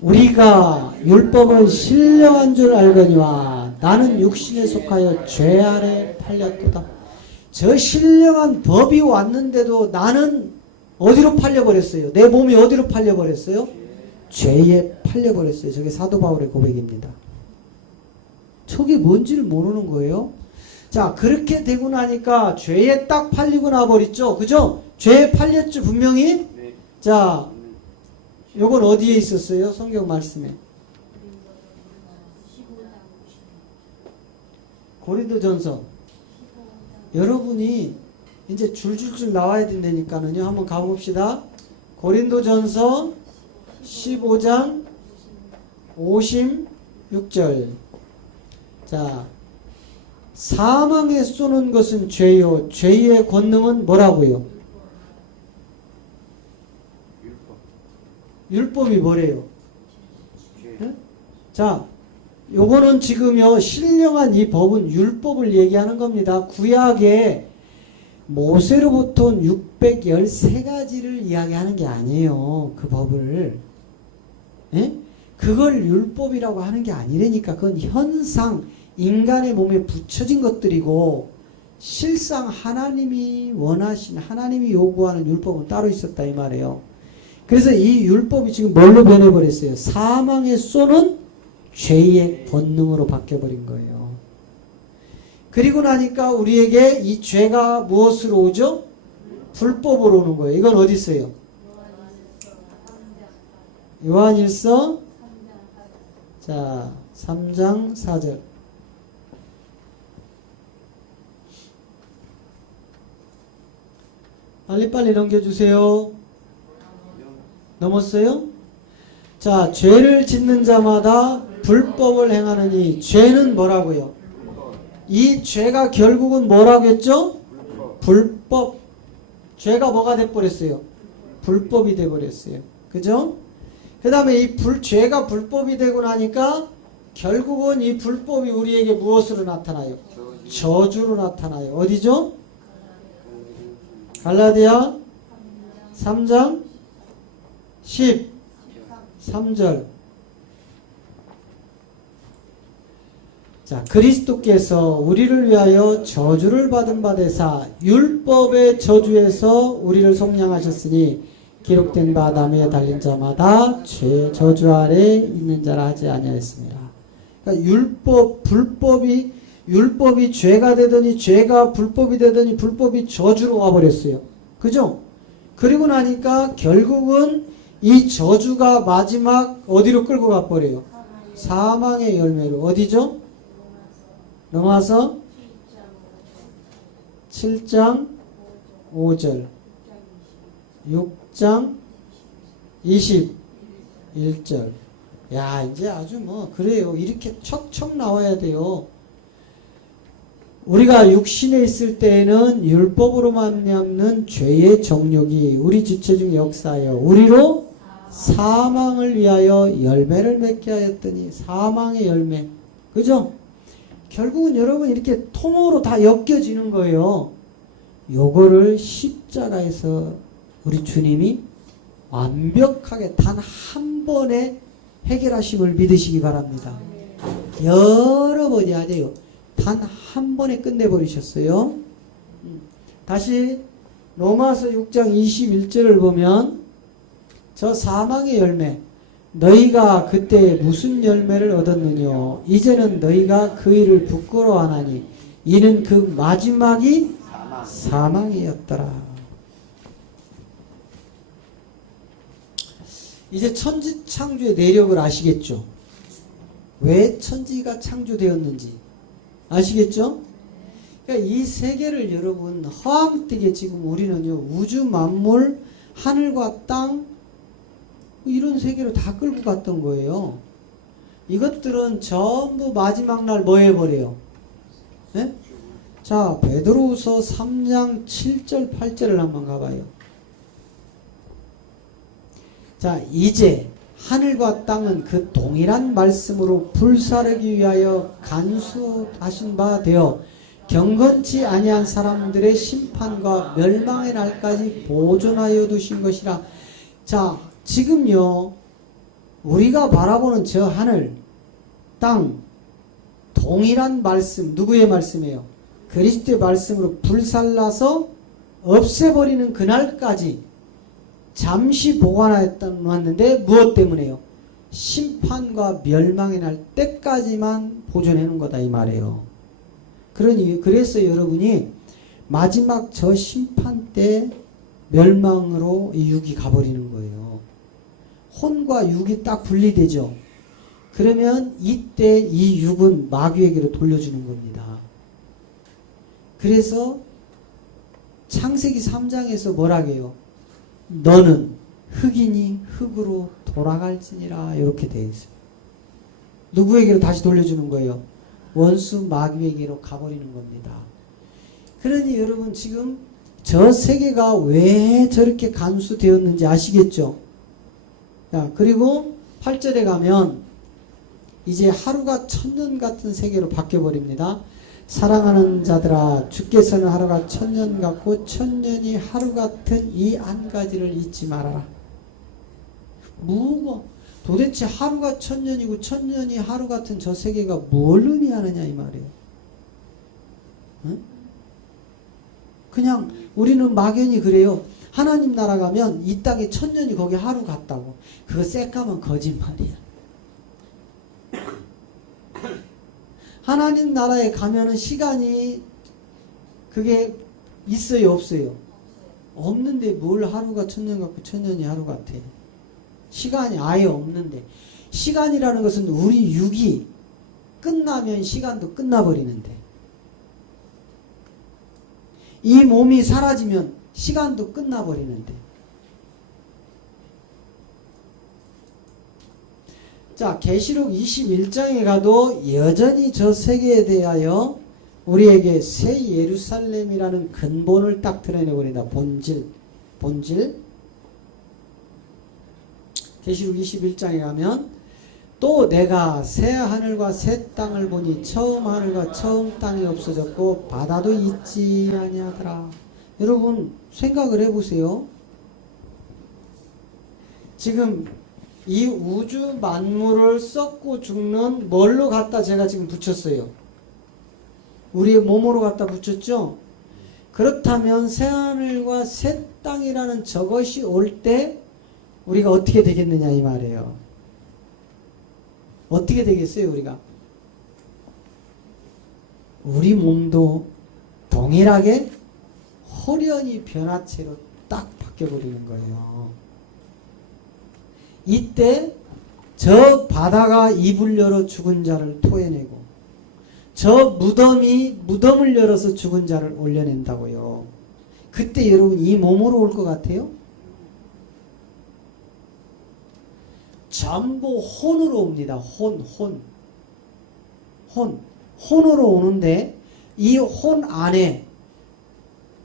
우리가 율법은 신령한 줄 알거니와 나는 육신에 속하여 죄 아래 팔렸도다. 저 신령한 법이 왔는데도 나는 어디로 팔려버렸어요? 내 몸이 어디로 팔려버렸어요? 죄에 팔려버렸어요. 저게 사도 바울의 고백입니다. 저게 뭔지를 모르는 거예요. 자, 그렇게 되고 나니까 죄에 딱 팔리고 나버렸죠. 그죠? 죄에 팔렸죠, 분명히? 네. 자, 요건 어디에 있었어요? 성경 말씀에. 고린도전서. 여러분이 이제 줄줄줄 나와야 된다니까는요. 한번 가봅시다. 고린도전서 15장 56절. 자, 사망에 쏘는 것은 죄요. 죄의 권능은 뭐라고요? 율법이 뭐래요? 네? 자, 요거는 지금요, 신령한 이 법은 율법을 얘기하는 겁니다. 구약에 모세로부터 613가지를 이야기하는 게 아니에요. 그 법을. 예? 그걸 율법이라고 하는 게 아니라니까. 그건 현상, 인간의 몸에 붙여진 것들이고, 실상 하나님이 원하신, 하나님이 요구하는 율법은 따로 있었다 이 말이에요. 그래서 이 율법이 지금 뭘로 변해버렸어요? 사망에 쏘는 죄의 본능으로 바뀌어버린 거예요. 그리고 나니까 우리에게 이 죄가 무엇으로 오죠? 불법으로 오는 거예요. 이건 어디 있어요? 요한일서 자 3장 4절. 빨리빨리 넘겨주세요. 넘었어요? 자, 죄를 짓는 자마다 불법을 행하느니 죄는 뭐라고요? 이 죄가 결국은 뭐라고 했죠? 불법. 죄가 뭐가 돼버렸어요? 불법이 돼버렸어요. 그죠? 그 다음에 이 죄가 불법이 되고 나니까 결국은 이 불법이 우리에게 무엇으로 나타나요? 저주로 나타나요. 어디죠? 갈라디아 3장 13절. 자, 그리스도께서 우리를 위하여 저주를 받은 바 되사 율법의 저주에서 우리를 속량하셨으니 기록된 바 나무에 달린 자마다 죄 저주 아래 있는 자라 하지 아니하였습니다. 그러니까 율법이 죄가 되더니 죄가 불법이 되더니 불법이 저주로 와버렸어요. 그죠? 그리고 나니까 결국은 이 저주가 마지막 어디로 끌고 가버려요? 사망의 열매로. 어디죠? 로마서 7장 5절 6장 21절. 야, 이제 아주 뭐 그래요. 이렇게 척척 나와야 돼요. 우리가 육신에 있을 때에는 율법으로 말미암는 죄의 정욕이 우리 지체중 역사하여 우리로 사망을 위하여 열매를 맺게 하였더니 사망의 열매. 그죠? 결국은 여러분 이렇게 통으로 다 엮여지는 거예요. 요거를 십자가에서 우리 주님이 완벽하게 단 한 번에 해결하심을 믿으시기 바랍니다. 여러 번이 아니에요. 단 한 번에 끝내버리셨어요. 다시 로마서 6장 21절을 보면 저 사망의 열매, 너희가 그때 무슨 열매를 얻었느냐? 이제는 너희가 그 일을 부끄러워하나니 이는 그 마지막이 사망이었더라. 이제 천지 창조의 내력을 아시겠죠? 왜 천지가 창조되었는지 아시겠죠? 그러니까 이 세계를 여러분 허황되게 지금 우리는요 우주 만물 하늘과 땅 이런 세계로 다 끌고 갔던 거예요. 이것들은 전부 마지막 날 뭐 해버려요? 네? 자, 베드로후서 3장 7절 8절을 한번 가봐요. 자, 이제 하늘과 땅은 그 동일한 말씀으로 불사르기 위하여 간수하신 바 되어 경건치 아니한 사람들의 심판과 멸망의 날까지 보존하여 두신 것이라. 자, 지금요 우리가 바라보는 저 하늘, 땅, 동일한 말씀, 누구의 말씀이에요? 그리스도의 말씀으로 불살라서 없애버리는 그날까지 잠시 보관하였는데 무엇 때문에요? 심판과 멸망의 날 때까지만 보존해 놓은 거다 이 말이에요. 그래서 여러분이 마지막 저 심판 때 멸망으로 이 육이 가버리는 거예요. 혼과 육이 딱 분리되죠. 그러면 이때 이 육은 마귀에게로 돌려주는 겁니다. 그래서 창세기 3장에서 뭐라고 해요? 너는 흙이니 흙으로 돌아갈지니라 이렇게 되어 있어요. 누구에게로 다시 돌려주는 거예요? 원수 마귀에게로 가버리는 겁니다. 그러니 여러분 지금 저 세계가 왜 저렇게 간수되었는지 아시겠죠? 자, 그리고 8절에 가면 이제 하루가 천년 같은 세계로 바뀌어버립니다. 사랑하는 자들아 주께서는 하루가 천년 같고 천년이 하루 같은 이 한 가지를 잊지 말아라. 도대체 하루가 천년이고 천년이 하루 같은 저 세계가 뭘 의미하느냐 이 말이에요. 응? 그냥 우리는 막연히 그래요. 하나님 나라 가면 이 땅에 천년이 거기 하루 같다고. 그거 새까만 거짓말이야. 하나님 나라에 가면은 시간이 그게 있어요 없어요? 없는데 뭘 하루가 천년 같고 천년이 하루 같아. 시간이 아예 없는데. 시간이라는 것은 우리 육이 끝나면 시간도 끝나버리는데 이 몸이 사라지면 시간도 끝나버리는데. 자, 계시록 21장에 가도 여전히 저 세계에 대하여 우리에게 새 예루살렘이라는 근본을 딱 드러내버린다. 본질. 계시록 21장에 가면 또 내가 새 하늘과 새 땅을 보니 처음 하늘과 처음 땅이 없어졌고 바다도 있지 아니하더라. 여러분 생각을 해보세요. 지금 이 우주 만물을 썩고 죽는 뭘로 갖다 제가 지금 붙였어요? 우리의 몸으로 갖다 붙였죠? 그렇다면 새하늘과 새 땅이라는 저것이 올 때 우리가 어떻게 되겠느냐 이 말이에요. 어떻게 되겠어요 우리가? 우리 몸도 동일하게 호련히 변화체로 딱 바뀌어버리는 거예요. 이때 저 바다가 입을 열어 죽은 자를 토해내고 저 무덤을 열어서 죽은 자를 올려낸다고요. 그때 여러분 이 몸으로 올 것 같아요? 전부 혼으로 옵니다. 혼으로 오는데 이 혼 안에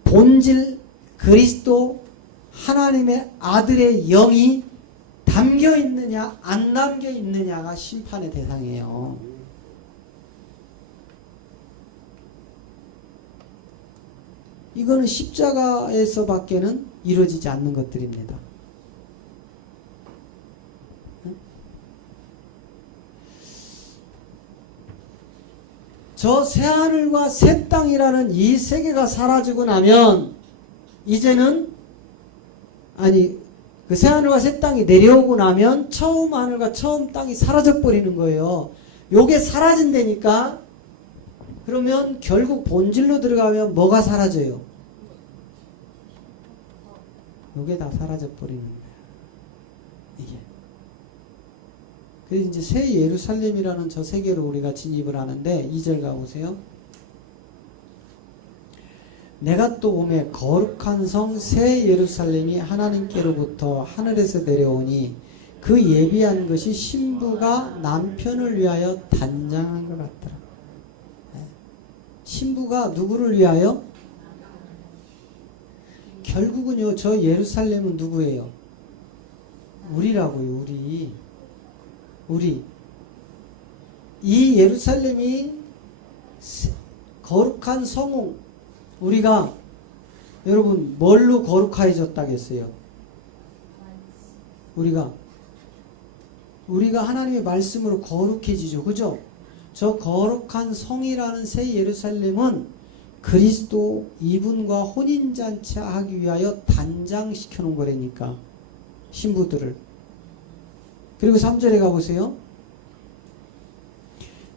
본질 그리스도 하나님의 아들의 영이 담겨 있느냐 안 담겨 있느냐가 심판의 대상이에요. 이거는 십자가에서밖에는 이루어지지 않는 것들입니다. 저 새하늘과 새 땅이라는 이 세계가 사라지고 나면 이제는 그 새하늘과 새 땅이 내려오고 나면 처음 하늘과 처음 땅이 사라져 버리는 거예요. 요게 사라진다니까. 그러면 결국 본질로 들어가면 뭐가 사라져요? 요게 다 사라져 버리는 거예요. 이게. 그래서 이제 새 예루살렘이라는 저 세계로 우리가 진입을 하는데 2절 가보세요. 내가 또 오매 거룩한 성 새 예루살렘이 하나님께로부터 하늘에서 내려오니 그 예비한 것이 신부가 남편을 위하여 단장한 것 같더라. 신부가 누구를 위하여? 결국은요 저 예루살렘은 누구예요? 우리라고요. 우리. 이 예루살렘이 거룩한 성읍, 우리가 여러분 뭘로 거룩해졌다겠어요? 우리가 하나님의 말씀으로 거룩해지죠. 그죠? 저 거룩한 성이라는 새 예루살렘은 그리스도 이분과 혼인잔치 하기 위하여 단장시켜 놓은 거라니까. 신부들을. 그리고 3절에 가보세요.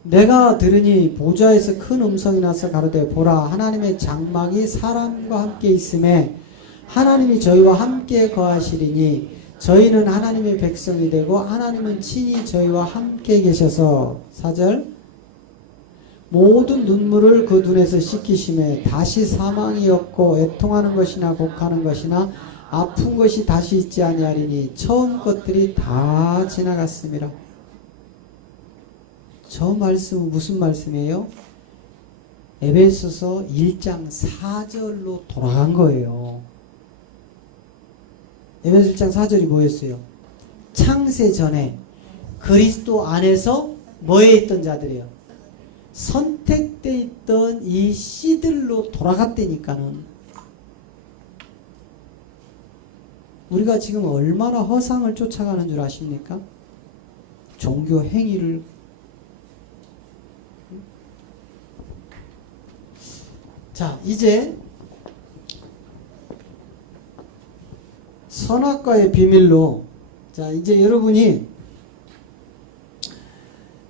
내가 들으니 보좌에서 큰 음성이 나서 가로되 보라 하나님의 장막이 사람과 함께 있음에 하나님이 저희와 함께 거하시리니 저희는 하나님의 백성이 되고 하나님은 친히 저희와 함께 계셔서 4절 모든 눈물을 그 눈에서 씻기심에 다시 사망이 없고 애통하는 것이나 곡하는 것이나 아픈 것이 다시 있지 아니하리니 처음 것들이 다 지나갔습니다. 저 말씀은 무슨 말씀이에요? 에베소서 1장 4절로 돌아간 거예요. 에베소 1장 4절이 뭐였어요? 창세 전에 그리스도 안에서 뭐에 있던 자들이에요? 선택되어 있던 이 씨들로 돌아갔다니까는. 우리가 지금 얼마나 허상을 쫓아가는 줄 아십니까? 종교 행위를. 자, 이제 선악과의 비밀로, 자, 이제 여러분이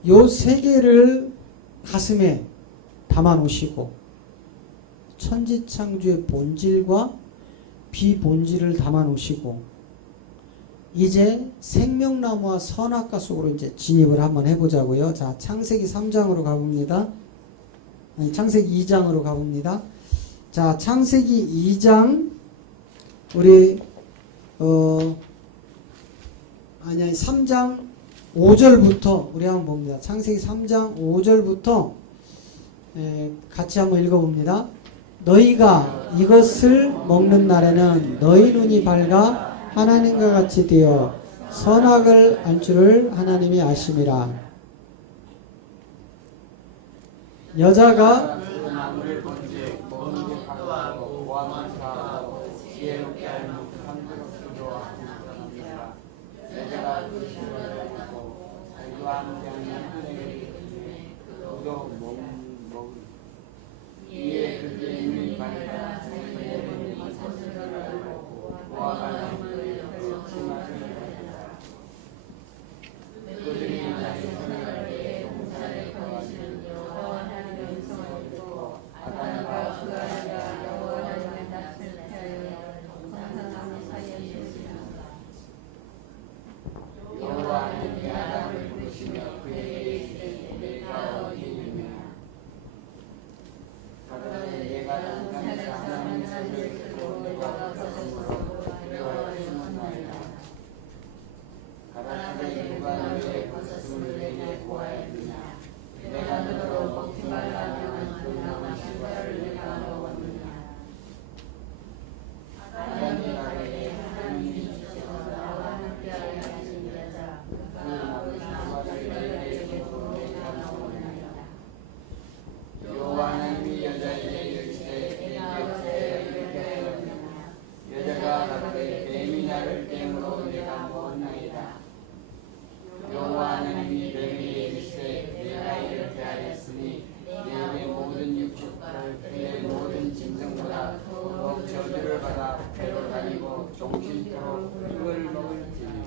요 세 개를 가슴에 담아 놓으시고 천지창조의 본질과 비본질을 담아 놓으시고 이제 생명나무와 선악과 속으로 이제 진입을 한번 해보자고요. 자, 창세기 3장으로 가봅니다. 아니, 창세기 2장으로 가봅니다. 자, 창세기 2장 우리 3장 5절부터 우리 한번 봅니다. 창세기 3장 5절부터 같이 한번 읽어봅니다. 너희가 이것을 먹는 날에는 너희 눈이 밝아 하나님과 같이 되어 선악을 알 줄을 하나님이 아심이라. 여자가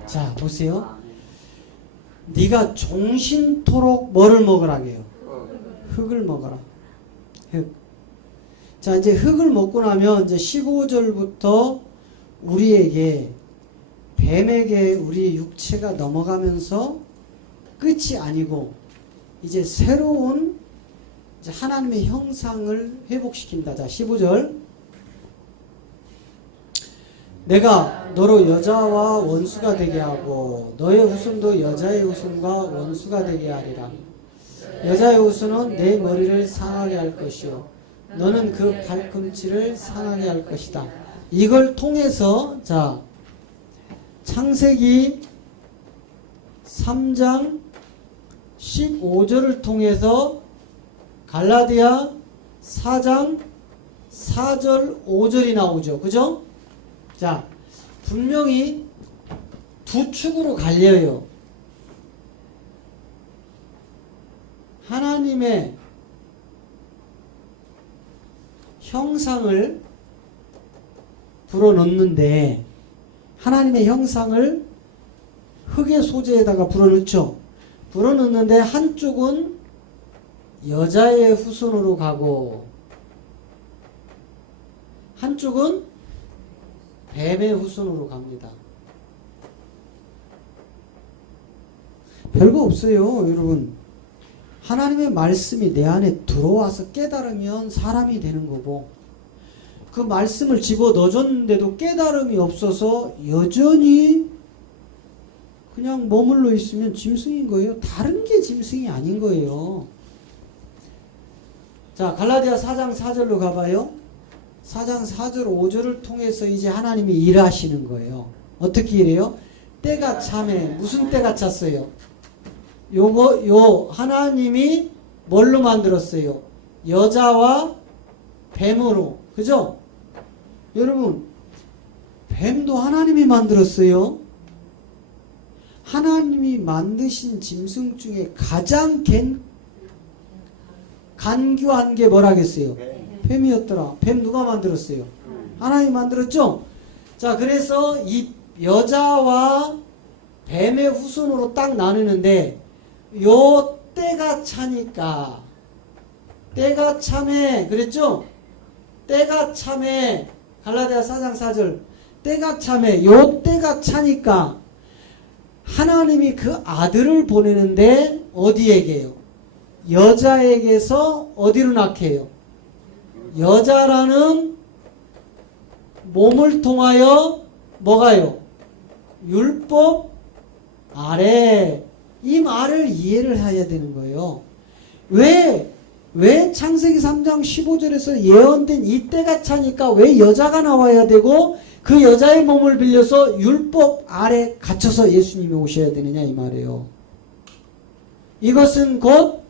자, 보세요. 네가 종신토록 뭐를 먹으라게요? 흙을 먹어라. 흙. 자, 이제 흙을 먹고 나면 이제 15절부터 우리에게 뱀에게 우리 육체가 넘어가면서 끝이 아니고 이제 새로운 이제 하나님의 형상을 회복시킨다. 자, 15절. 내가 너로 여자와 원수가 되게 하고 너의 후손도 여자의 후손과 원수가 되게 하리라. 여자의 후손은 내 머리를 상하게 할 것이요 너는 그 발꿈치를 상하게 할 것이다. 이걸 통해서 자, 창세기 3장 15절을 통해서 갈라디아 4장 4절 5절이 나오죠. 그죠? 자, 분명히 두 축으로 갈려요. 하나님의 형상을 불어넣는데, 하나님의 형상을 흙의 소재에다가 불어넣죠. 불어넣는데 한쪽은 여자의 후손으로 가고 한쪽은 뱀의 후손으로 갑니다. 별거 없어요, 여러분. 하나님의 말씀이 내 안에 들어와서 깨달으면 사람이 되는 거고, 그 말씀을 집어 넣어줬는데도 깨달음이 없어서 여전히 그냥 머물러 있으면 짐승인 거예요. 다른 게 짐승이 아닌 거예요. 자, 갈라디아 4장 4절로 가봐요. 4장 4절 5절을 통해서 이제 하나님이 일하시는 거예요. 어떻게 일해요? 때가 차매. 무슨 때가 찼어요? 하나님이 뭘로 만들었어요? 여자와 뱀으로. 그죠? 여러분, 뱀도 하나님이 만들었어요. 하나님이 만드신 짐승 중에 가장 간교한 게 뭐라겠어요? 뱀이었더라. 뱀 누가 만들었어요? 하나님이 만들었죠? 자, 그래서 이 여자와 뱀의 후손으로 딱 나누는데, 요 때가 차니까, 때가 참에, 그랬죠? 때가 참에, 갈라디아 4장 4절, 때가 참에, 요 때가 차니까 하나님이 그 아들을 보내는데 어디에게요? 여자에게서 어디로 낳게 해요? 여자라는 몸을 통하여 뭐가요? 율법 아래. 이 말을 이해를 해야 되는 거예요. 왜 창세기 3장 15절에서 예언된 이 때가 차니까 왜 여자가 나와야 되고 그 여자의 몸을 빌려서 율법 아래 갇혀서 예수님이 오셔야 되느냐 이 말이에요. 이것은 곧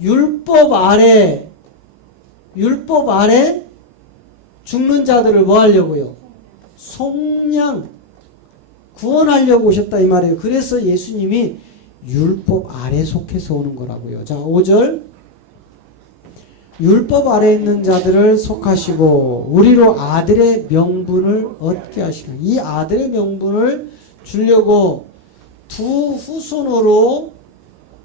율법 아래 죽는 자들을 뭐 하려고요? 속량 구원하려고 오셨다 이 말이에요. 그래서 예수님이 율법 아래 속해서 오는 거라고요. 자, 5절. 율법 아래 있는 자들을 속하시고 우리로 아들의 명분을 얻게 하시는, 이 아들의 명분을 주려고 두 후손으로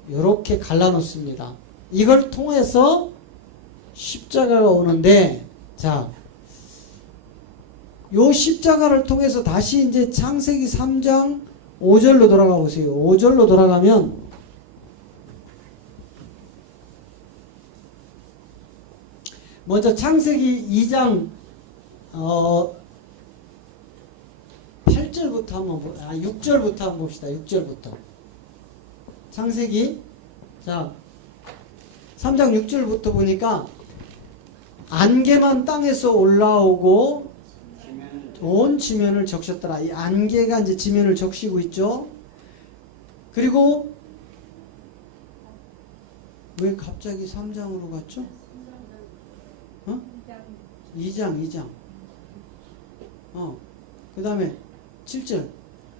이렇게 갈라놓습니다. 이걸 통해서 십자가가 오는데, 자, 요 십자가를 통해서 다시 이제 창세기 3장 5절로 돌아가 보세요. 5절로 돌아가면 먼저 창세기 2장 8절부터 한번 6절부터 한번 봅시다. 6절부터. 창세기, 자, 3장 6절부터 보니까 안개만 땅에서 올라오고 온 지면을 적셨더라. 이 안개가 이제 지면을 적시고 있죠. 그리고 왜 갑자기 3장으로 갔죠? 2장. 그 다음에 7절.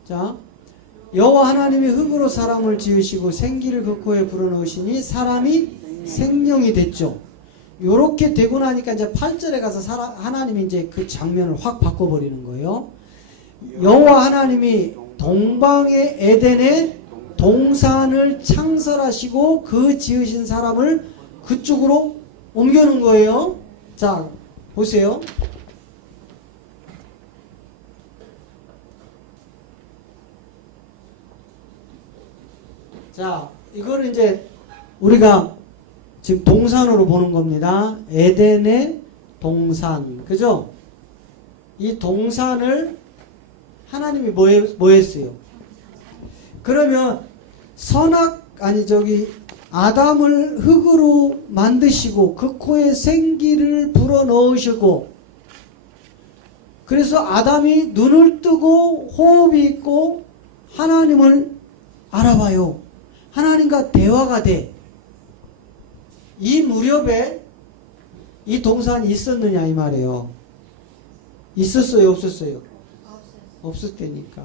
자, 여호와 하나님이 흙으로 사람을 지으시고 생기를 그 코에 불어넣으시니 사람이 생명이 됐죠. 요렇게 되고 나니까 이제 8절에 가서 하나님이 이제 그 장면을 확 바꿔버리는 거예요. 여호와 하나님이 동방의 에덴에 동산을 창설하시고 그 지으신 사람을 그쪽으로 옮겨놓은 거예요. 자, 보세요. 자, 이거를 이제 우리가 지금 동산으로 보는 겁니다. 에덴의 동산. 그죠? 이 동산을 하나님이 뭐 했어요? 그러면 아담을 흙으로 만드시고 그 코에 생기를 불어넣으시고, 그래서 아담이 눈을 뜨고 호흡이 있고 하나님을 알아봐요. 하나님과 대화가 돼. 이 무렵에 이 동산이 있었느냐 이 말이에요. 있었어요, 없었어요? 없었다니까.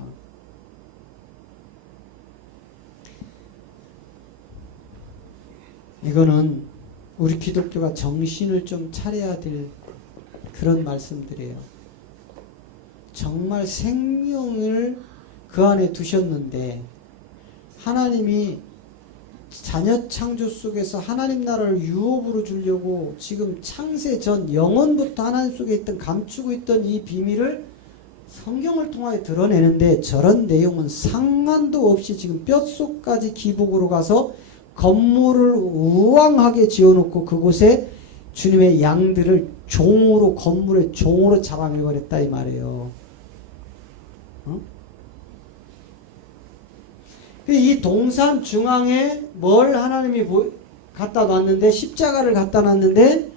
이거는 우리 기독교가 정신을 좀 차려야 될 그런 말씀들이에요. 정말 생명을 그 안에 두셨는데 하나님이 자녀 창조 속에서 하나님 나라를 유업으로 주려고 지금 창세 전 영원부터 하나님 속에 있던 감추고 있던 이 비밀을 성경을 통하여 드러내는데 저런 내용은 상관도 없이 지금 뼛속까지 기복으로 가서 건물을 우왕하게 지어놓고 그곳에 주님의 양들을 종으로 건물의 종으로 잡아먹어버렸다 이 말이에요. 이 동산 중앙에 뭘 하나님이 갖다 놨는데 십자가를 갖다 놨는데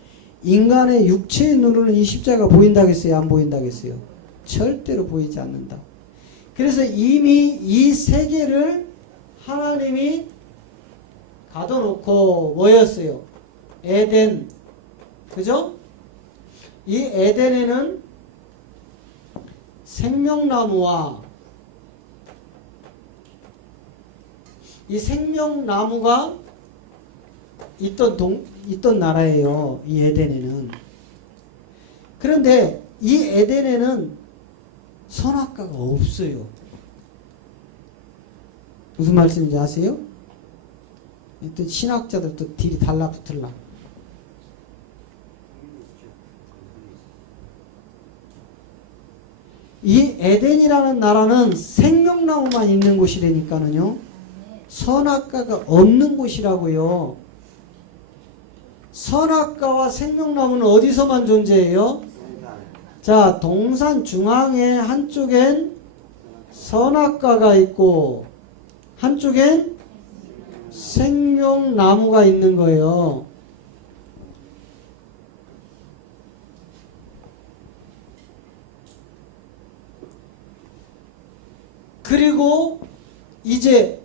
인간의 육체의 눈으로는 이 십자가 보인다겠어요? 안 보인다겠어요? 절대로 보이지 않는다. 그래서 이미 이 세계를 하나님이 가둬놓고 뭐였어요? 에덴. 그죠? 이 에덴에는 생명나무와 이 생명나무가 있던 나라예요. 이 에덴에는. 그런데 이 에덴에는 선악과가 없어요. 무슨 말씀인지 아세요? 또 신학자들 또 딜이 달라붙을라. 이 에덴이라는 나라는 생명나무만 있는 곳이라니까는요. 선악과가 없는 곳이라고요. 선악과와 생명나무는 어디서만 존재해요? 자, 동산 중앙에 한쪽엔 선악과가 있고 한쪽엔 생명나무가 있는 거예요. 그리고 이제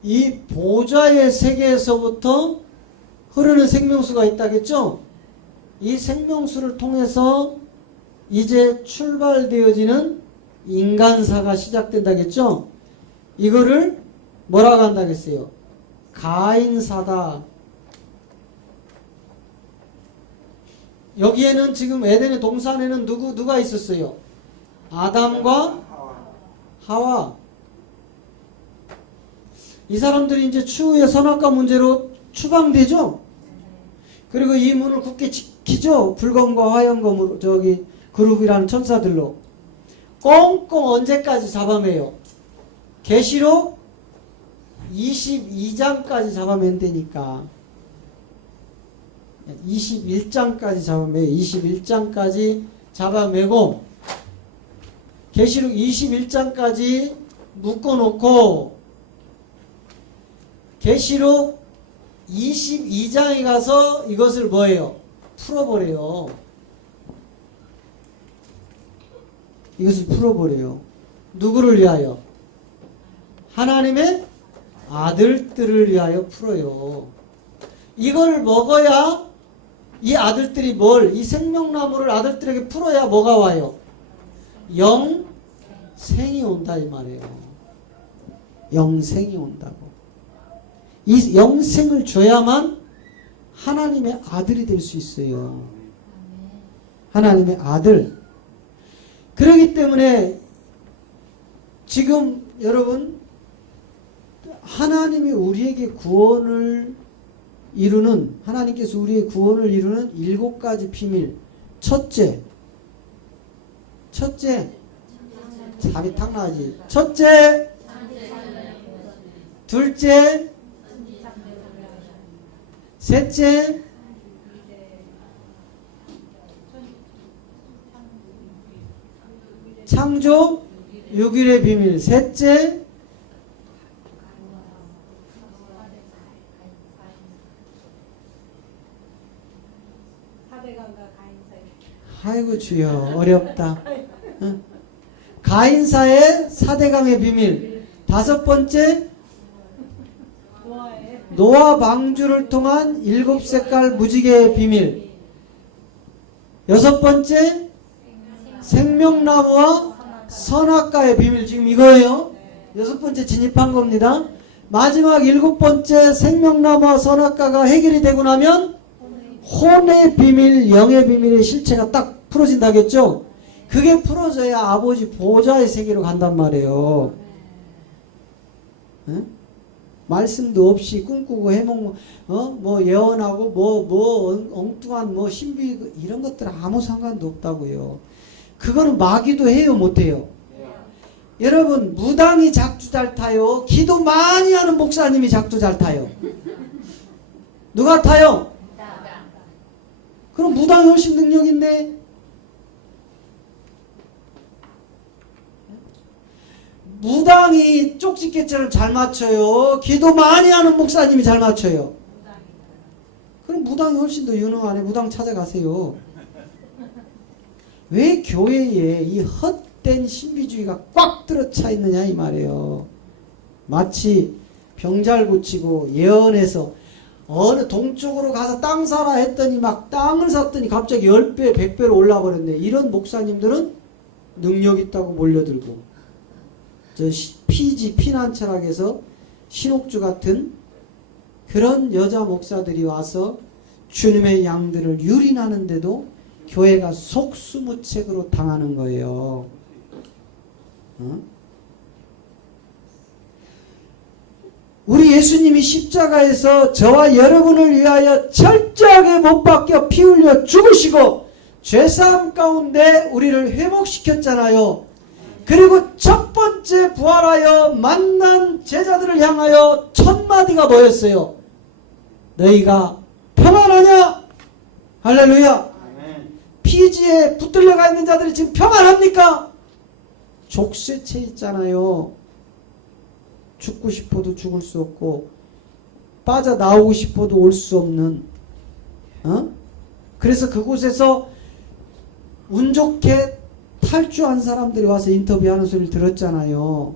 이 보좌의 세계에서부터 흐르는 생명수가 있다겠죠? 이 생명수를 통해서 이제 출발되어지는 인간사가 시작된다겠죠? 이거를 뭐라고 한다겠어요? 가인사다. 여기에는 지금 에덴의 동산에는 누가 있었어요? 아담과 하와. 이 사람들이 이제 추후에 선악과 문제로 추방되죠? 그리고 이 문을 굳게 지키죠? 불검과 화염검으로, 그룹이라는 천사들로. 꽁꽁 언제까지 잡아매요? 계시록 22장까지 잡아맨다니까. 21장까지 잡아매요. 21장까지 잡아매고, 계시록 21장까지 묶어놓고, 계시록 22장에 가서 이것을 뭐예요? 풀어버려요. 이것을 풀어버려요. 누구를 위하여? 하나님의 아들들을 위하여 풀어요. 이걸 먹어야 이 아들들이 이 생명나무를 아들들에게 풀어야 뭐가 와요? 영생이 온다 이 말이에요. 영생이 온다고. 이 영생을 줘야만 하나님의 아들이 될 수 있어요. 하나님의 아들. 그렇기 때문에 지금 여러분 하나님이 우리에게 구원을 이루는 하나님께서 우리의 구원을 이루는 7가지 비밀. 첫째 답이 탁 나가지. 첫째, 둘째, 셋째, 창조 6일의 비밀. 셋째, 아이고 주여 어렵다. 응? 가인사의 4대강의 비밀. 5번째 노아 방주를 통한 7색깔 무지개의 비밀. 6번째, 생명나무와 선악과의 비밀. 지금 이거예요. 6번째 진입한 겁니다. 마지막 7번째 생명나무와 선악과가 해결이 되고 나면 혼의 비밀, 영의 비밀의 실체가 딱 풀어진다겠죠? 그게 풀어져야 아버지 보좌의 세계로 간단 말이에요. 응? 말씀도 없이 꿈꾸고 해먹고, 뭐 예언하고, 엉뚱한 신비, 이런 것들 아무 상관도 없다고요. 그거는 마귀도 해요, 못해요? 여러분, 무당이 작두 잘 타요? 기도 많이 하는 목사님이 작두 잘 타요? 누가 타요? 그럼 무당이 훨씬 능력인데? 무당이 쪽집게처럼 잘 맞춰요? 기도 많이 하는 목사님이 잘 맞춰요? 그럼 무당이 훨씬 더 유능하네. 무당 찾아가세요. 왜 교회에 이 헛된 신비주의가 꽉 들어차 있느냐 이 말이에요. 마치 병 잘 고치고 예언해서 어느 동쪽으로 가서 땅 사라 했더니 막 땅을 샀더니 갑자기 10배 100배로 올라버렸네. 이런 목사님들은 능력 있다고 몰려들고, 저 피지 피난철학에서 신옥주 같은 그런 여자 목사들이 와서 주님의 양들을 유린하는데도 교회가 속수무책으로 당하는 거예요. 우리 예수님이 십자가에서 저와 여러분을 위하여 철저하게 못 박혀 피 흘려 죽으시고 죄사함 가운데 우리를 회복시켰잖아요. 그리고 첫 번째 부활하여 만난 제자들을 향하여 첫 마디가 뭐였어요? 너희가 평안하냐? 할렐루야. 피지에 붙들려가 있는 자들이 지금 평안합니까? 족쇄체 있잖아요. 죽고 싶어도 죽을 수 없고 빠져나오고 싶어도 올 수 없는, 그래서 그곳에서 운 좋게 탈주한 사람들이 와서 인터뷰하는 소리를 들었잖아요.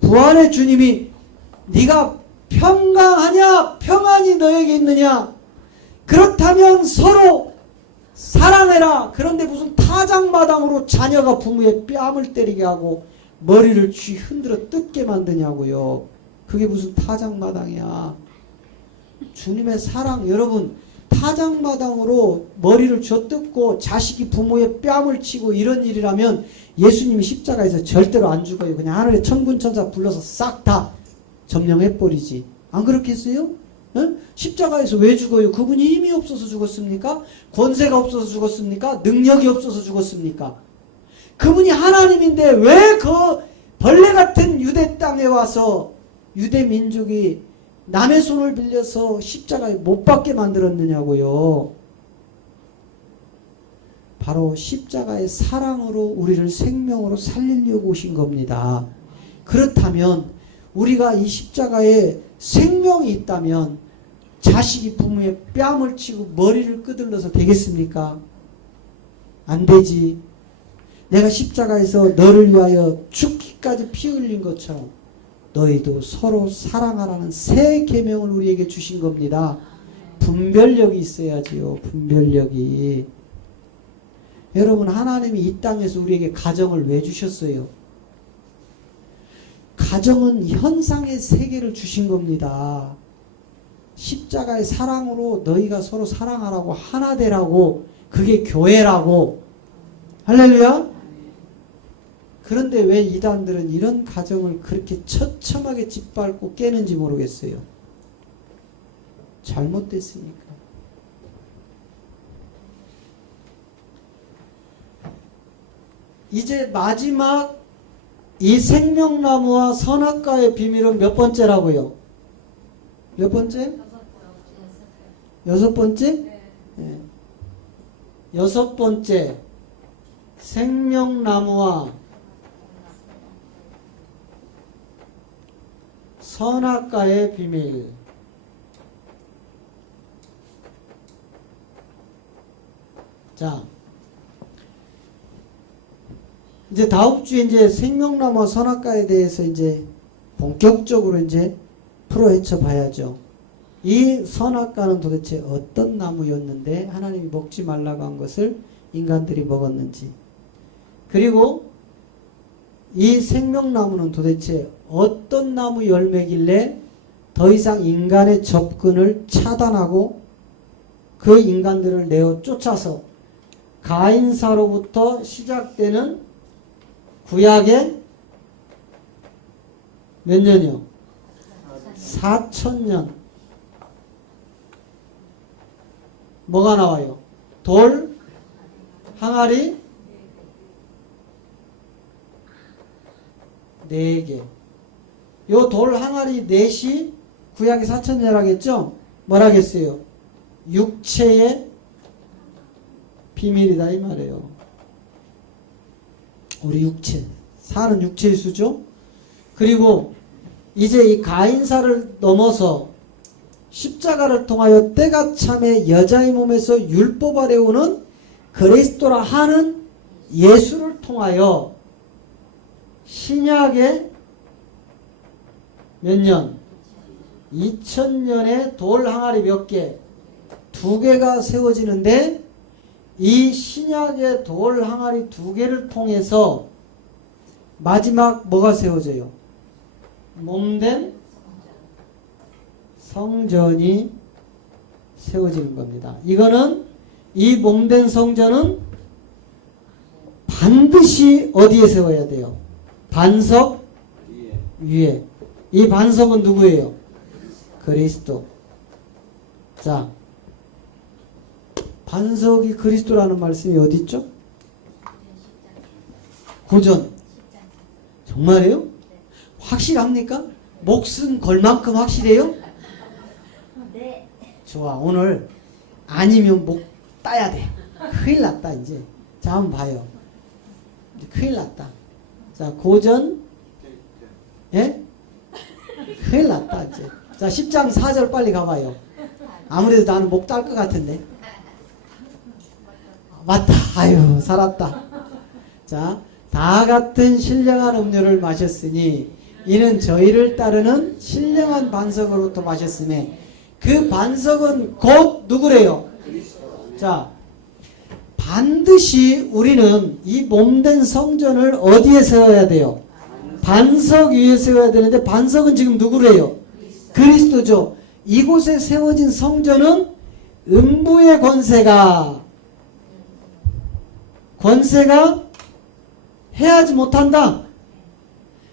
부활의 주님이 네가 평강하냐? 평안이 너에게 있느냐? 그렇다면 서로 사랑해라. 그런데 무슨 타작마당으로 자녀가 부모의 뺨을 때리게 하고 머리를 쥐 흔들어 뜯게 만드냐고요. 그게 무슨 타작마당이야. 주님의 사랑, 여러분, 타작마당으로 머리를 쥐어 뜯고 자식이 부모의 뺨을 치고 이런 일이라면 예수님이 십자가에서 절대로 안 죽어요. 그냥 하늘에 천군천사 불러서 싹 다 점령해버리지. 안 그렇겠어요? 십자가에서 왜 죽어요? 그분이 힘이 없어서 죽었습니까? 권세가 없어서 죽었습니까? 능력이 없어서 죽었습니까? 그분이 하나님인데 왜 그 벌레 같은 유대 땅에 와서 유대 민족이 남의 손을 빌려서 십자가에 못 박게 만들었느냐고요. 바로 십자가의 사랑으로 우리를 생명으로 살리려고 오신 겁니다. 그렇다면 우리가 이 십자가에 생명이 있다면 자식이 부모의 뺨을 치고 머리를 끄들러서 되겠습니까? 안 되지. 내가 십자가에서 너를 위하여 죽기까지 피 흘린 것처럼 너희도 서로 사랑하라는 새 계명을 우리에게 주신 겁니다. 분별력이 있어야지요. 분별력이. 여러분, 하나님이 이 땅에서 우리에게 가정을 왜 주셨어요? 가정은 현상의 세계를 주신 겁니다. 십자가의 사랑으로 너희가 서로 사랑하라고, 하나 되라고, 그게 교회라고. 할렐루야. 그런데 왜 이단들은 이런 가정을 그렇게 처참하게 짓밟고 깨는지 모르겠어요. 잘못됐으니까. 이제 마지막 이 생명나무와 선악과의 비밀은 몇 번째라고요? 몇 번째? 6번째? 네. 6번째. 생명나무와 선악과의 비밀. 자, 이제 다음 주에 이제 생명나무와 선악과에 대해서 이제 본격적으로 이제 풀어헤쳐 봐야죠. 이 선악과는 도대체 어떤 나무였는데 하나님이 먹지 말라고 한 것을 인간들이 먹었는지, 그리고 이 생명나무는 도대체 어떤 나무 열매길래 더 이상 인간의 접근을 차단하고 그 인간들을 내어 쫓아서 가인사로부터 시작되는 구약의 몇 년이요? 4,000년. 뭐가 나와요? 돌, 항아리 4개. 요 돌 항아리 넷이 구약의 4,000년이라겠죠? 뭐라겠어요? 육체의 비밀이다 이 말이에요. 우리 육체, 사는 육체의 수죠. 그리고 이제 이 가인사를 넘어서 십자가를 통하여 때가 참에 여자의 몸에서 율법 아래 오는 그리스도라 하는 예수를 통하여 신약의 몇 년? 2000년의 돌 항아리 몇 개? 2개가 세워지는데, 이 신약의 돌 항아리 2개를 통해서 마지막 뭐가 세워져요? 몸된 성전이 세워지는 겁니다. 이거는, 이 몸된 성전은 반드시 어디에 세워야 돼요? 반석 위에. 이 반석은 누구예요? 그리스도. 자, 반석이 그리스도라는 말씀이 어디 있죠? 고전. 정말이에요? 확실합니까? 목숨 걸 만큼 확실해요? 네. 좋아. 오늘 아니면 목 따야 돼. 큰일 났다 이제. 자, 한번 봐요. 이제 큰일 났다. 자, 고전. 예? 큰일 났다 이제. 자, 10장 4절 빨리 가봐요. 아무래도 나는 목 딸 것 같은데. 맞다. 아유, 살았다. 자, 다 같은 신령한 음료를 마셨으니 이는 저희를 따르는 신령한 반석으로부터 마셨으니 그 반석은 곧 누구래요? 자, 반드시 우리는 이 몸된 성전을 어디에 세워야 돼요? 반석 위에 세워야 되는데, 반석은 지금 누구래요? 그리스도죠. 이곳에 세워진 성전은 음부의 권세가 해하지 못한다.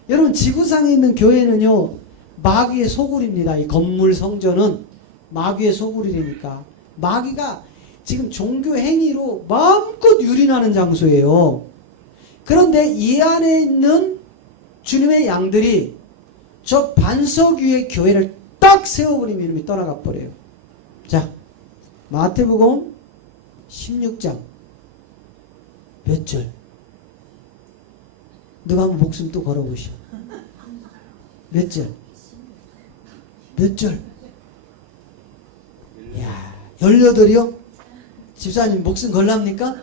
여러분, 지구상에 있는 교회는요, 마귀의 소굴입니다. 이 건물 성전은 마귀의 소굴이니까. 마귀가 지금 종교 행위로 마음껏 유린하는 장소예요. 그런데 이 안에 있는 주님의 양들이 저 반석 위에 교회를 딱 세워버리면 이놈이 떠나가 버려요. 자, 마태복음 16장 몇 절? 누가 한번 목숨 또 걸어보시오. 몇 절? 몇 절? 이야, 18이요? 집사님 목숨 걸랍니까?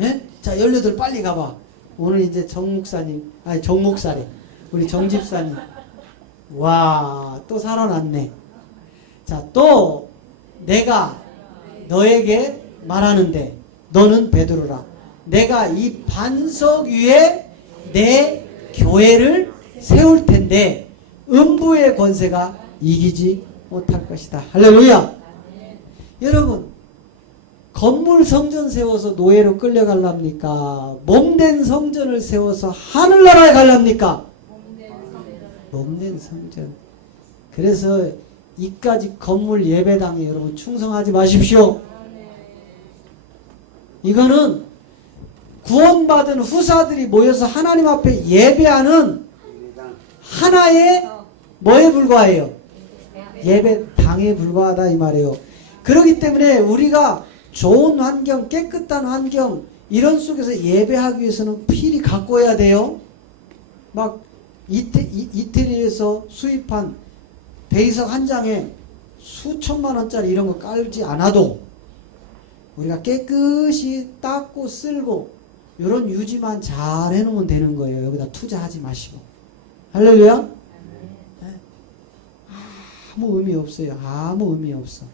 예? 자, 18 빨리 가봐. 오늘 이제 정목사님, 아니 정목사래. 우리 정집사님. 와, 또 살아났네. 자, 또 내가 너에게 말하는데 너는 베드로라. 내가 이 반석 위에 내 교회를 세울 텐데 음부의 권세가 이기지 못할 것이다. 할렐루야. 여러분, 건물 성전 세워서 노예로 끌려갈랍니까? 몸된 성전을 세워서 하늘나라에 갈랍니까? 몸된 성전. 그래서 이까지 건물 예배당에 여러분 충성하지 마십시오. 이거는 구원받은 후사들이 모여서 하나님 앞에 예배하는 하나의 뭐에 불과해요? 예배당에 불과하다 이 말이에요. 그렇기 때문에 우리가 좋은 환경, 깨끗한 환경 이런 속에서 예배하기 위해서는 필히 가꿔야 돼요. 막 이태리에서 수입한 대리석 한 장에 수천만 원짜리 이런 거 깔지 않아도 우리가 깨끗이 닦고 쓸고 이런 유지만 잘 해놓으면 되는 거예요. 여기다 투자하지 마시고. 할렐루야. 아무 의미 없어요. 아무 의미 없어.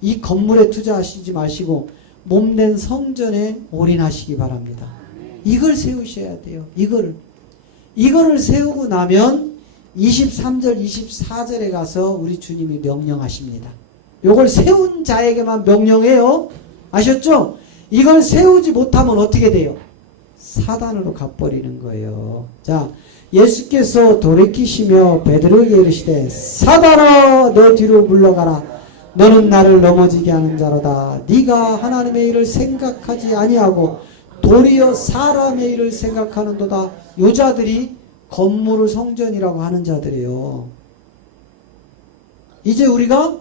이 건물에 투자하시지 마시고 몸된 성전에 올인하시기 바랍니다. 이걸 세우셔야 돼요. 이거를 세우고 나면 23절, 24절에 가서 우리 주님이 명령하십니다. 이걸 세운 자에게만 명령해요. 아셨죠? 이걸 세우지 못하면 어떻게 돼요? 사단으로 갚버리는 거예요. 자, 예수께서 돌이키시며 베드로에게 이르시되 사단아 내 뒤로 물러가라. 너는 나를 넘어지게 하는 자로다. 네가 하나님의 일을 생각하지 아니하고 도리어 사람의 일을 생각하는도다. 요 자들이 건물을 성전이라고 하는 자들이에요. 이제 우리가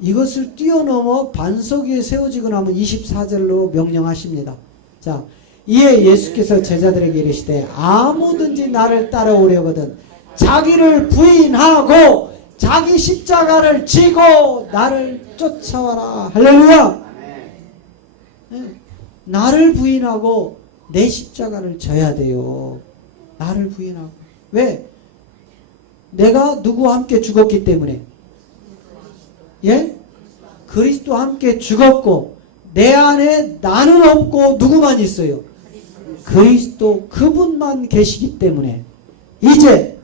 이것을 뛰어넘어 반석 위에 세워지고 나면 24절로 명령하십니다. 자, 이에 예수께서 제자들에게 이르시되 아무든지 나를 따라오려거든 자기를 부인하고 자기 십자가를 지고 나를 쫓아와라. 할렐루야. 네. 나를 부인하고 내 십자가를 져야 돼요. 나를 부인하고. 왜? 내가 누구와 함께 죽었기 때문에. 예? 그리스도와 함께 죽었고 내 안에 나는 없고 누구만 있어요? 그리스도 그분만 계시기 때문에 이제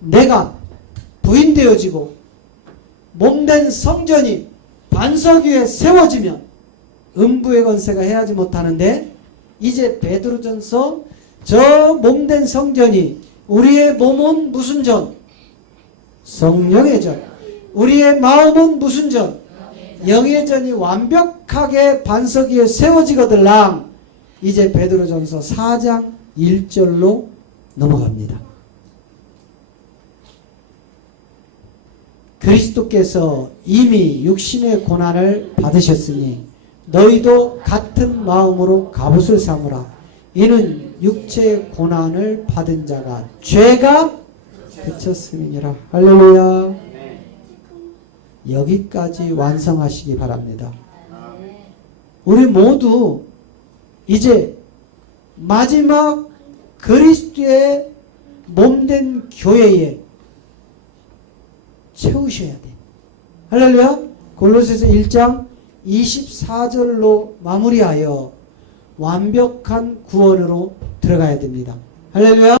내가 부인되어지고 몸된 성전이 반석 위에 세워지면 음부의 권세가 해하지 못하는데 이제 베드로전서 저 몸된 성전이 우리의 몸은 무슨 전? 성령의 전. 우리의 마음은 무슨 전? 영의 전이 완벽하게 반석 위에 세워지거들랑 이제 베드로전서 4장 1절로 넘어갑니다. 그리스도께서 이미 육신의 고난을 받으셨으니 너희도 같은 마음으로 갑옷을 삼으라. 이는 육체의 고난을 받은 자가 죄가 그쳤음이니라. 할렐루야. 여기까지 완성하시기 바랍니다. 우리 모두 이제 마지막 그리스도의 몸된 교회에 채우셔야 돼. 할렐루야. 골로새서 1장 24절로 마무리하여 완벽한 구원으로 들어가야 됩니다. 할렐루야.